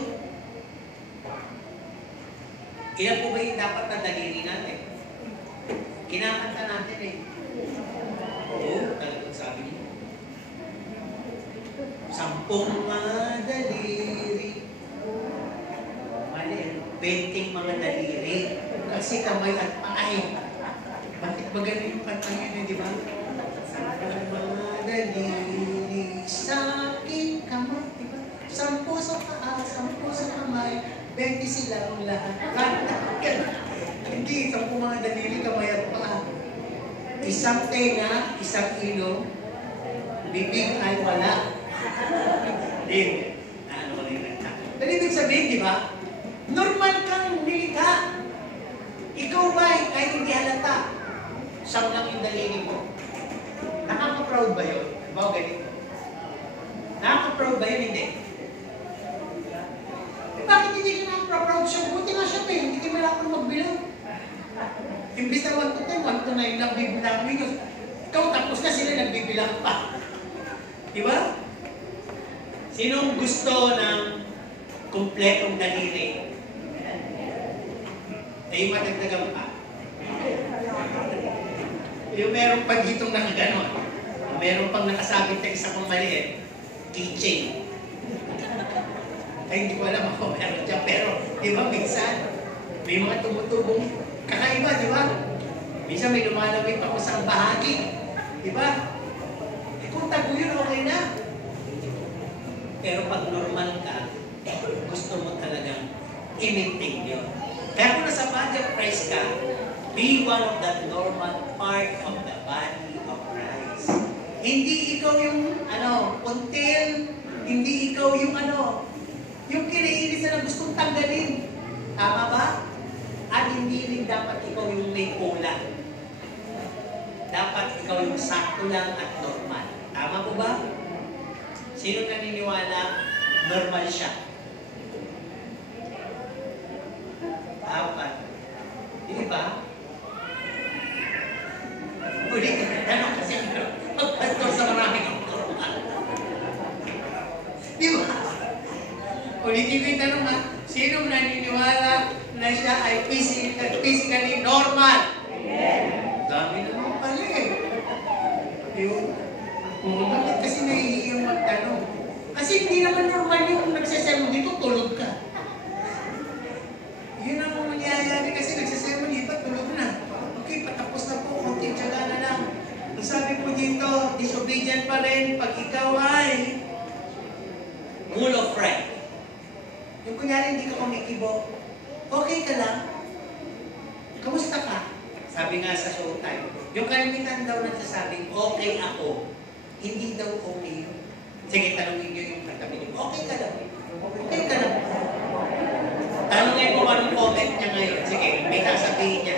Ilan po ba yung dapat na daliri natin? Kinakanta natin eh. Oo, talagang sabi niyo. 10 mga daliri. Mali, 20 mga daliri. Kasi kamay at paay. Bakit ba ganun yung kanta yun, di ba? 10 mga daliri sa aking kamay, di ba? 10 sa paa, 10 sa kamay, 20 silang lahat. Hindi, 10 mga daliri, kamay at paa. Isang tenga, isang ilong, bibig ay wala. Hindi. Ano ko na yung kanta? Pero ibig sabihin, di ba? Normal kang nilikha. Ikaw ba ay hindi halata? Siyam lang yung daliri mo. Nakaka-proud ba yun? Diba ganito? Nakaka-proud ba yun? Hindi. Eh, bakit hindi ka nakaka-proud siya? Buti nga siya pa eh. Hindi ka malapang magbilang. Imbis na 1 to 10, 1 to 9 lang bibilang mo. Ikaw tapos na sila nagbibilang pa. Diba? Sinong gusto ng kumpletong daliri? Ay matagdagan pa. Yung meron pang hitong nakaganon. Meron pang nakasabit na isa pang maliit. Keychain. Ay, hindi ko alam ako meron dyan. Pero, di ba, minsan, may mga tumutubong kakaiba, di ba? Minsan may lumalawit pa kung saan bahagi. Di ba? Eh, kung tago yun, okay na. Pero pag normal ka, gusto mo talagang i-maintain yun. Kaya kung nasa body of Christ ka, be one of the normal part of the body of Christ. Hindi ikaw yung, until, hindi ikaw yung yung kinainis na gustong tanggalin. Tama ba? At hindi rin dapat ikaw yung may kulang. Dapat ikaw yung sakto lang at normal. Tama po ba? Sino naniniwala normal siya? Dapat. Di ba? Ulit, tanong kasi magpastor sa maraming normal. Di ba? Ulitin ko yung tanong ha, sino naniniwala na siya ay physically normal? Dami naman pala eh. Bakit kasi nahihiyang magtanong? Kasi hindi naman normal yung nagsasermon dito, tulog ka. Yun ang nangyayari kasi nagsasermon dito, tulog na. Okay, patapos na po, konting tiyaga na lang. Ang sabi po dito, disobedient pa rin pag ikaw ay full of pride. Yung kunyari hindi ka kumikibo, okay ka lang? Kamusta ka? Sabi nga sa showtime, yung kalimitan daw nagsasabing, okay ako. Hindi daw okay yun. Sige, tanongin nyo yung katabi niyo. Okay ka lang. Okay ka lang. Tanongin ko anong comment niya ngayon. Sige, may sasabihin niya.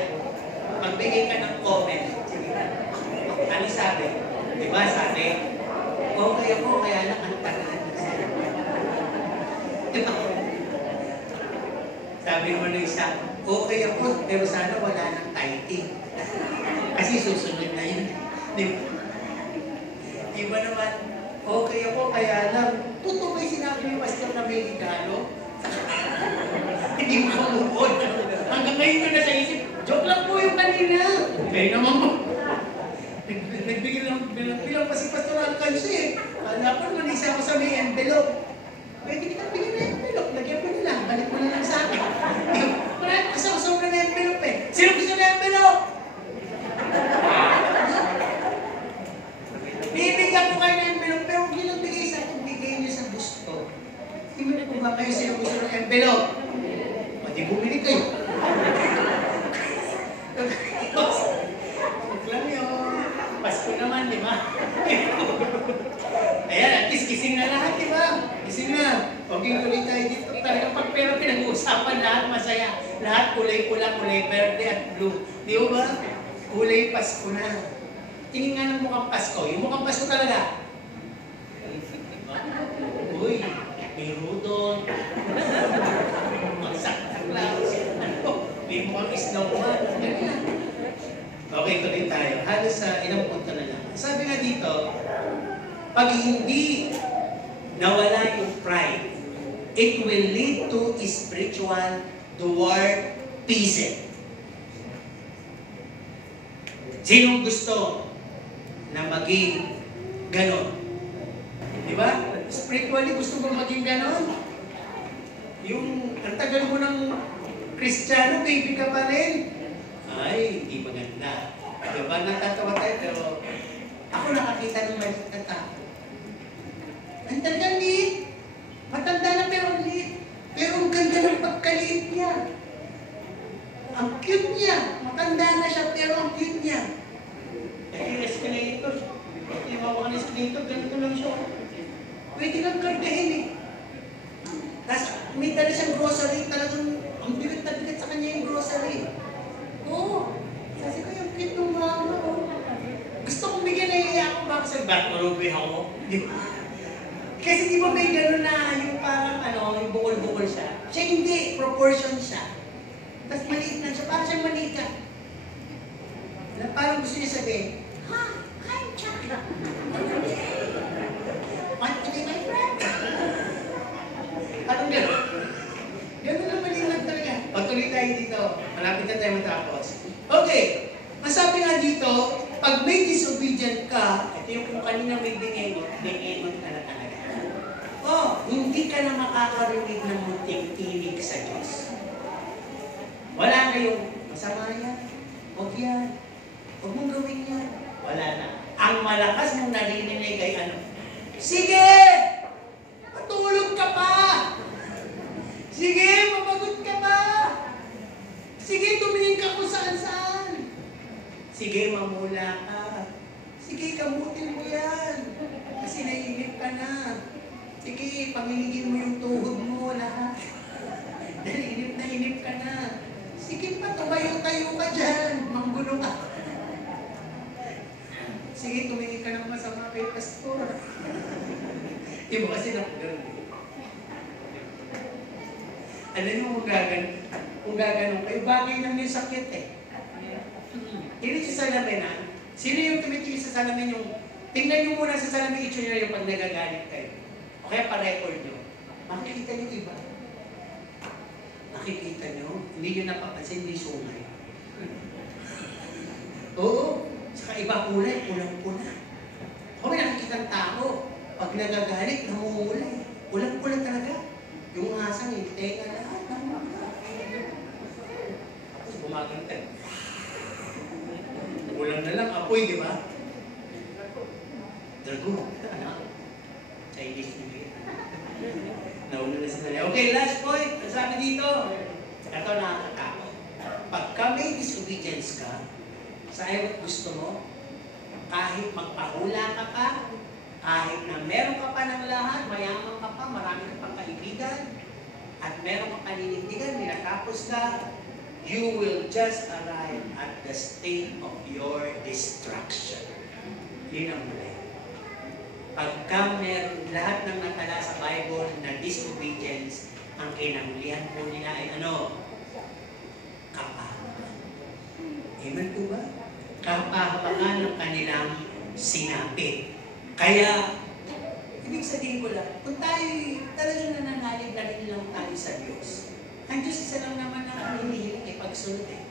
Magbigay ka ng comment. Sige. Ano sabi? Diba sabi? Okay ako, kaya lang ang tagal. Diba? Sabi mo na isa, okay ako, pero sana wala ng typing. Kasi susunod na yun. Diba? Diba naman, okay ako, kaya lang, totoo ba yung sinabi ni Pastor na Amerikano? Hindi mo kamukod. Hanggang ngayon ko na sa isip, joke lang po yung kanina. Kaya naman mo. Nagbigil lang, bilang pa si Pastor Alcanzo eh. Wala po naman isa ako sa may envelope. Pwede kita bigyan na envelope, lagyan mo nila, balik mo na lang sa akin. Marami kasi ako sobra na envelope eh. Sino gusto na envelope? Bibigyan ko kayo ng envelope, pero huwag nilang bigay sa akin, bigay niyo sa gusto. Hindi mo na kung ba kayo sino gusto ng envelope? Pwede bumili kayo. Huwag lang yun. Pasko naman, di ba? Ayan, at least gising na lahat, di ba? Gising na. Huwag yung tuloy tayo dito. Talagang pag pero pinag-uusapan lahat masaya. Lahat kulay pula, kulay verde at blue. Di ba? Kulay Pasko na. Tingin nga ng mukhang Pasko. Yung mukhang Pasko talaga. Diba? Uy, may rudon. Magsaktak lang. May mukhang snowman. Okay, tuloy tayo. Halos sa ilang punto na lang. Sabi nga dito, pag hindi nawala yung pride, it will lead to spiritual peasant. Sinong gusto na maging ganon? Di ba? Spiritually, gusto mo maging ganon? Yung, ang tagal mo ng Kristiyano, baby ka pa rin. Ay, hindi maganda. Di ba? Natatawa tayo, pero ako nakakita ng maliit na tao. Ang talagang liit. Matanda na pero ang liit. Pero ang ganda ng pagkaliit niya. Ang cute niya. Matanda na siya, pero ang cute niya. Yung escalator. Yung mawak ng escalator, ganito lang siya. Pwede lang kargahin eh. Tapos, may dala siyang grocery. Talagang, ang bigat na bigat sa kanya yung grocery. Oo. Kasi ko yung cute ng mama. Oh. Gusto kong bigyan na iya ako. Bakit sabi, bakit malubi ako? Di ba? Kasi di ba may gano'n na yung parang yung bukol-bukol siya. Siya hindi, proportion siya. Tapos maliit na siya, parang siyang manika. Na parang gusto niya sabihin, I'm Chakra. Want to be my friend? Anong gano'n? Gano'n na maliit talaga. Patuloy tayo dito. Malapit na tayo matapos. Okay. Masabi nga dito, pag may disobedient ka, ito yung kung kanina may dingengot ka na talaga. Hindi ka na makakarinig ng munting tinig sa Diyos. Wala kayong masama yan. Huwag yan. Huwag mong gawin yan. Wala na. Ang malakas mong narinig ay ano? Sige! Matulog ka pa! Sige, mapagod ka pa! Sige, tumingin ka kung saan-saan! Sige, mamula ka! Sige, kamutin mo yan! Kasi naiinip ka na! Sige, pangilingin mo yung tuhod mo lahat. Dahil inip ka na. Sige pa, tumayo-tayo ka dyan. Manggulo ka. Sige, tumingin ka ng masama kay pastor. Iba kasi nakagano'n. Alam nyo kung gaganon kayo, bagay lang yung sakit eh. Hindi sa salamin ha. Sino yung tumitingin sa salamin yung, tingnan nyo muna sa salamin itsura yung pag nagagalit kayo. O kaya pa-record nyo. Makikita nyo iba. Nakikita nyo, hindi nyo napapansin, hindi sungay. Oo. Saka iba kulay, pulang-pula. O may nakikita ng tao. Pag nagagalit, namumulay. Pulang-pula talaga. Yung asang, yung tenga lahat. Tapos bumagantay. Pulang na lang, apoy, di ba? Drago. Chinese New Year. Nauna na sila. Okay, last point. Ang sabi dito, ito nakakatakot. Pagka may disobedience ka, sa ayaw gusto mo, kahit magpahula ka pa, kahit na meron ka pa ng lahat, mayaman ka pa, marami ka pang kaibigan, at meron ka paninindigan, ninatapos ka, you will just arrive at the state of your destruction. Yun ang muli. Pagka meron lahat ng natala sa Bible na disobedience, ang kinahulihan po nila ay ano? Kapahamakan. Amen po ba? Kapahamakan ng kanilang sinabi. Kaya, ibig sabihin ko lang, kung tayo talagang nananalig na rin lang tayo sa Diyos, ang Diyos isa lang naman ang hinihiling ay pagsunod eh.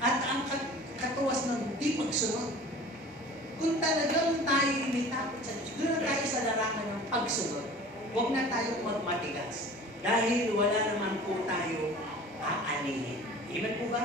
At ang katuwas ng di pagsunod, kung talagang tayo initapot sa Diyos, doon na tayo sa larangan ng pagsunod. Huwag na tayo magmatigas. Dahil wala naman po tayo aanihin. Amen po ba?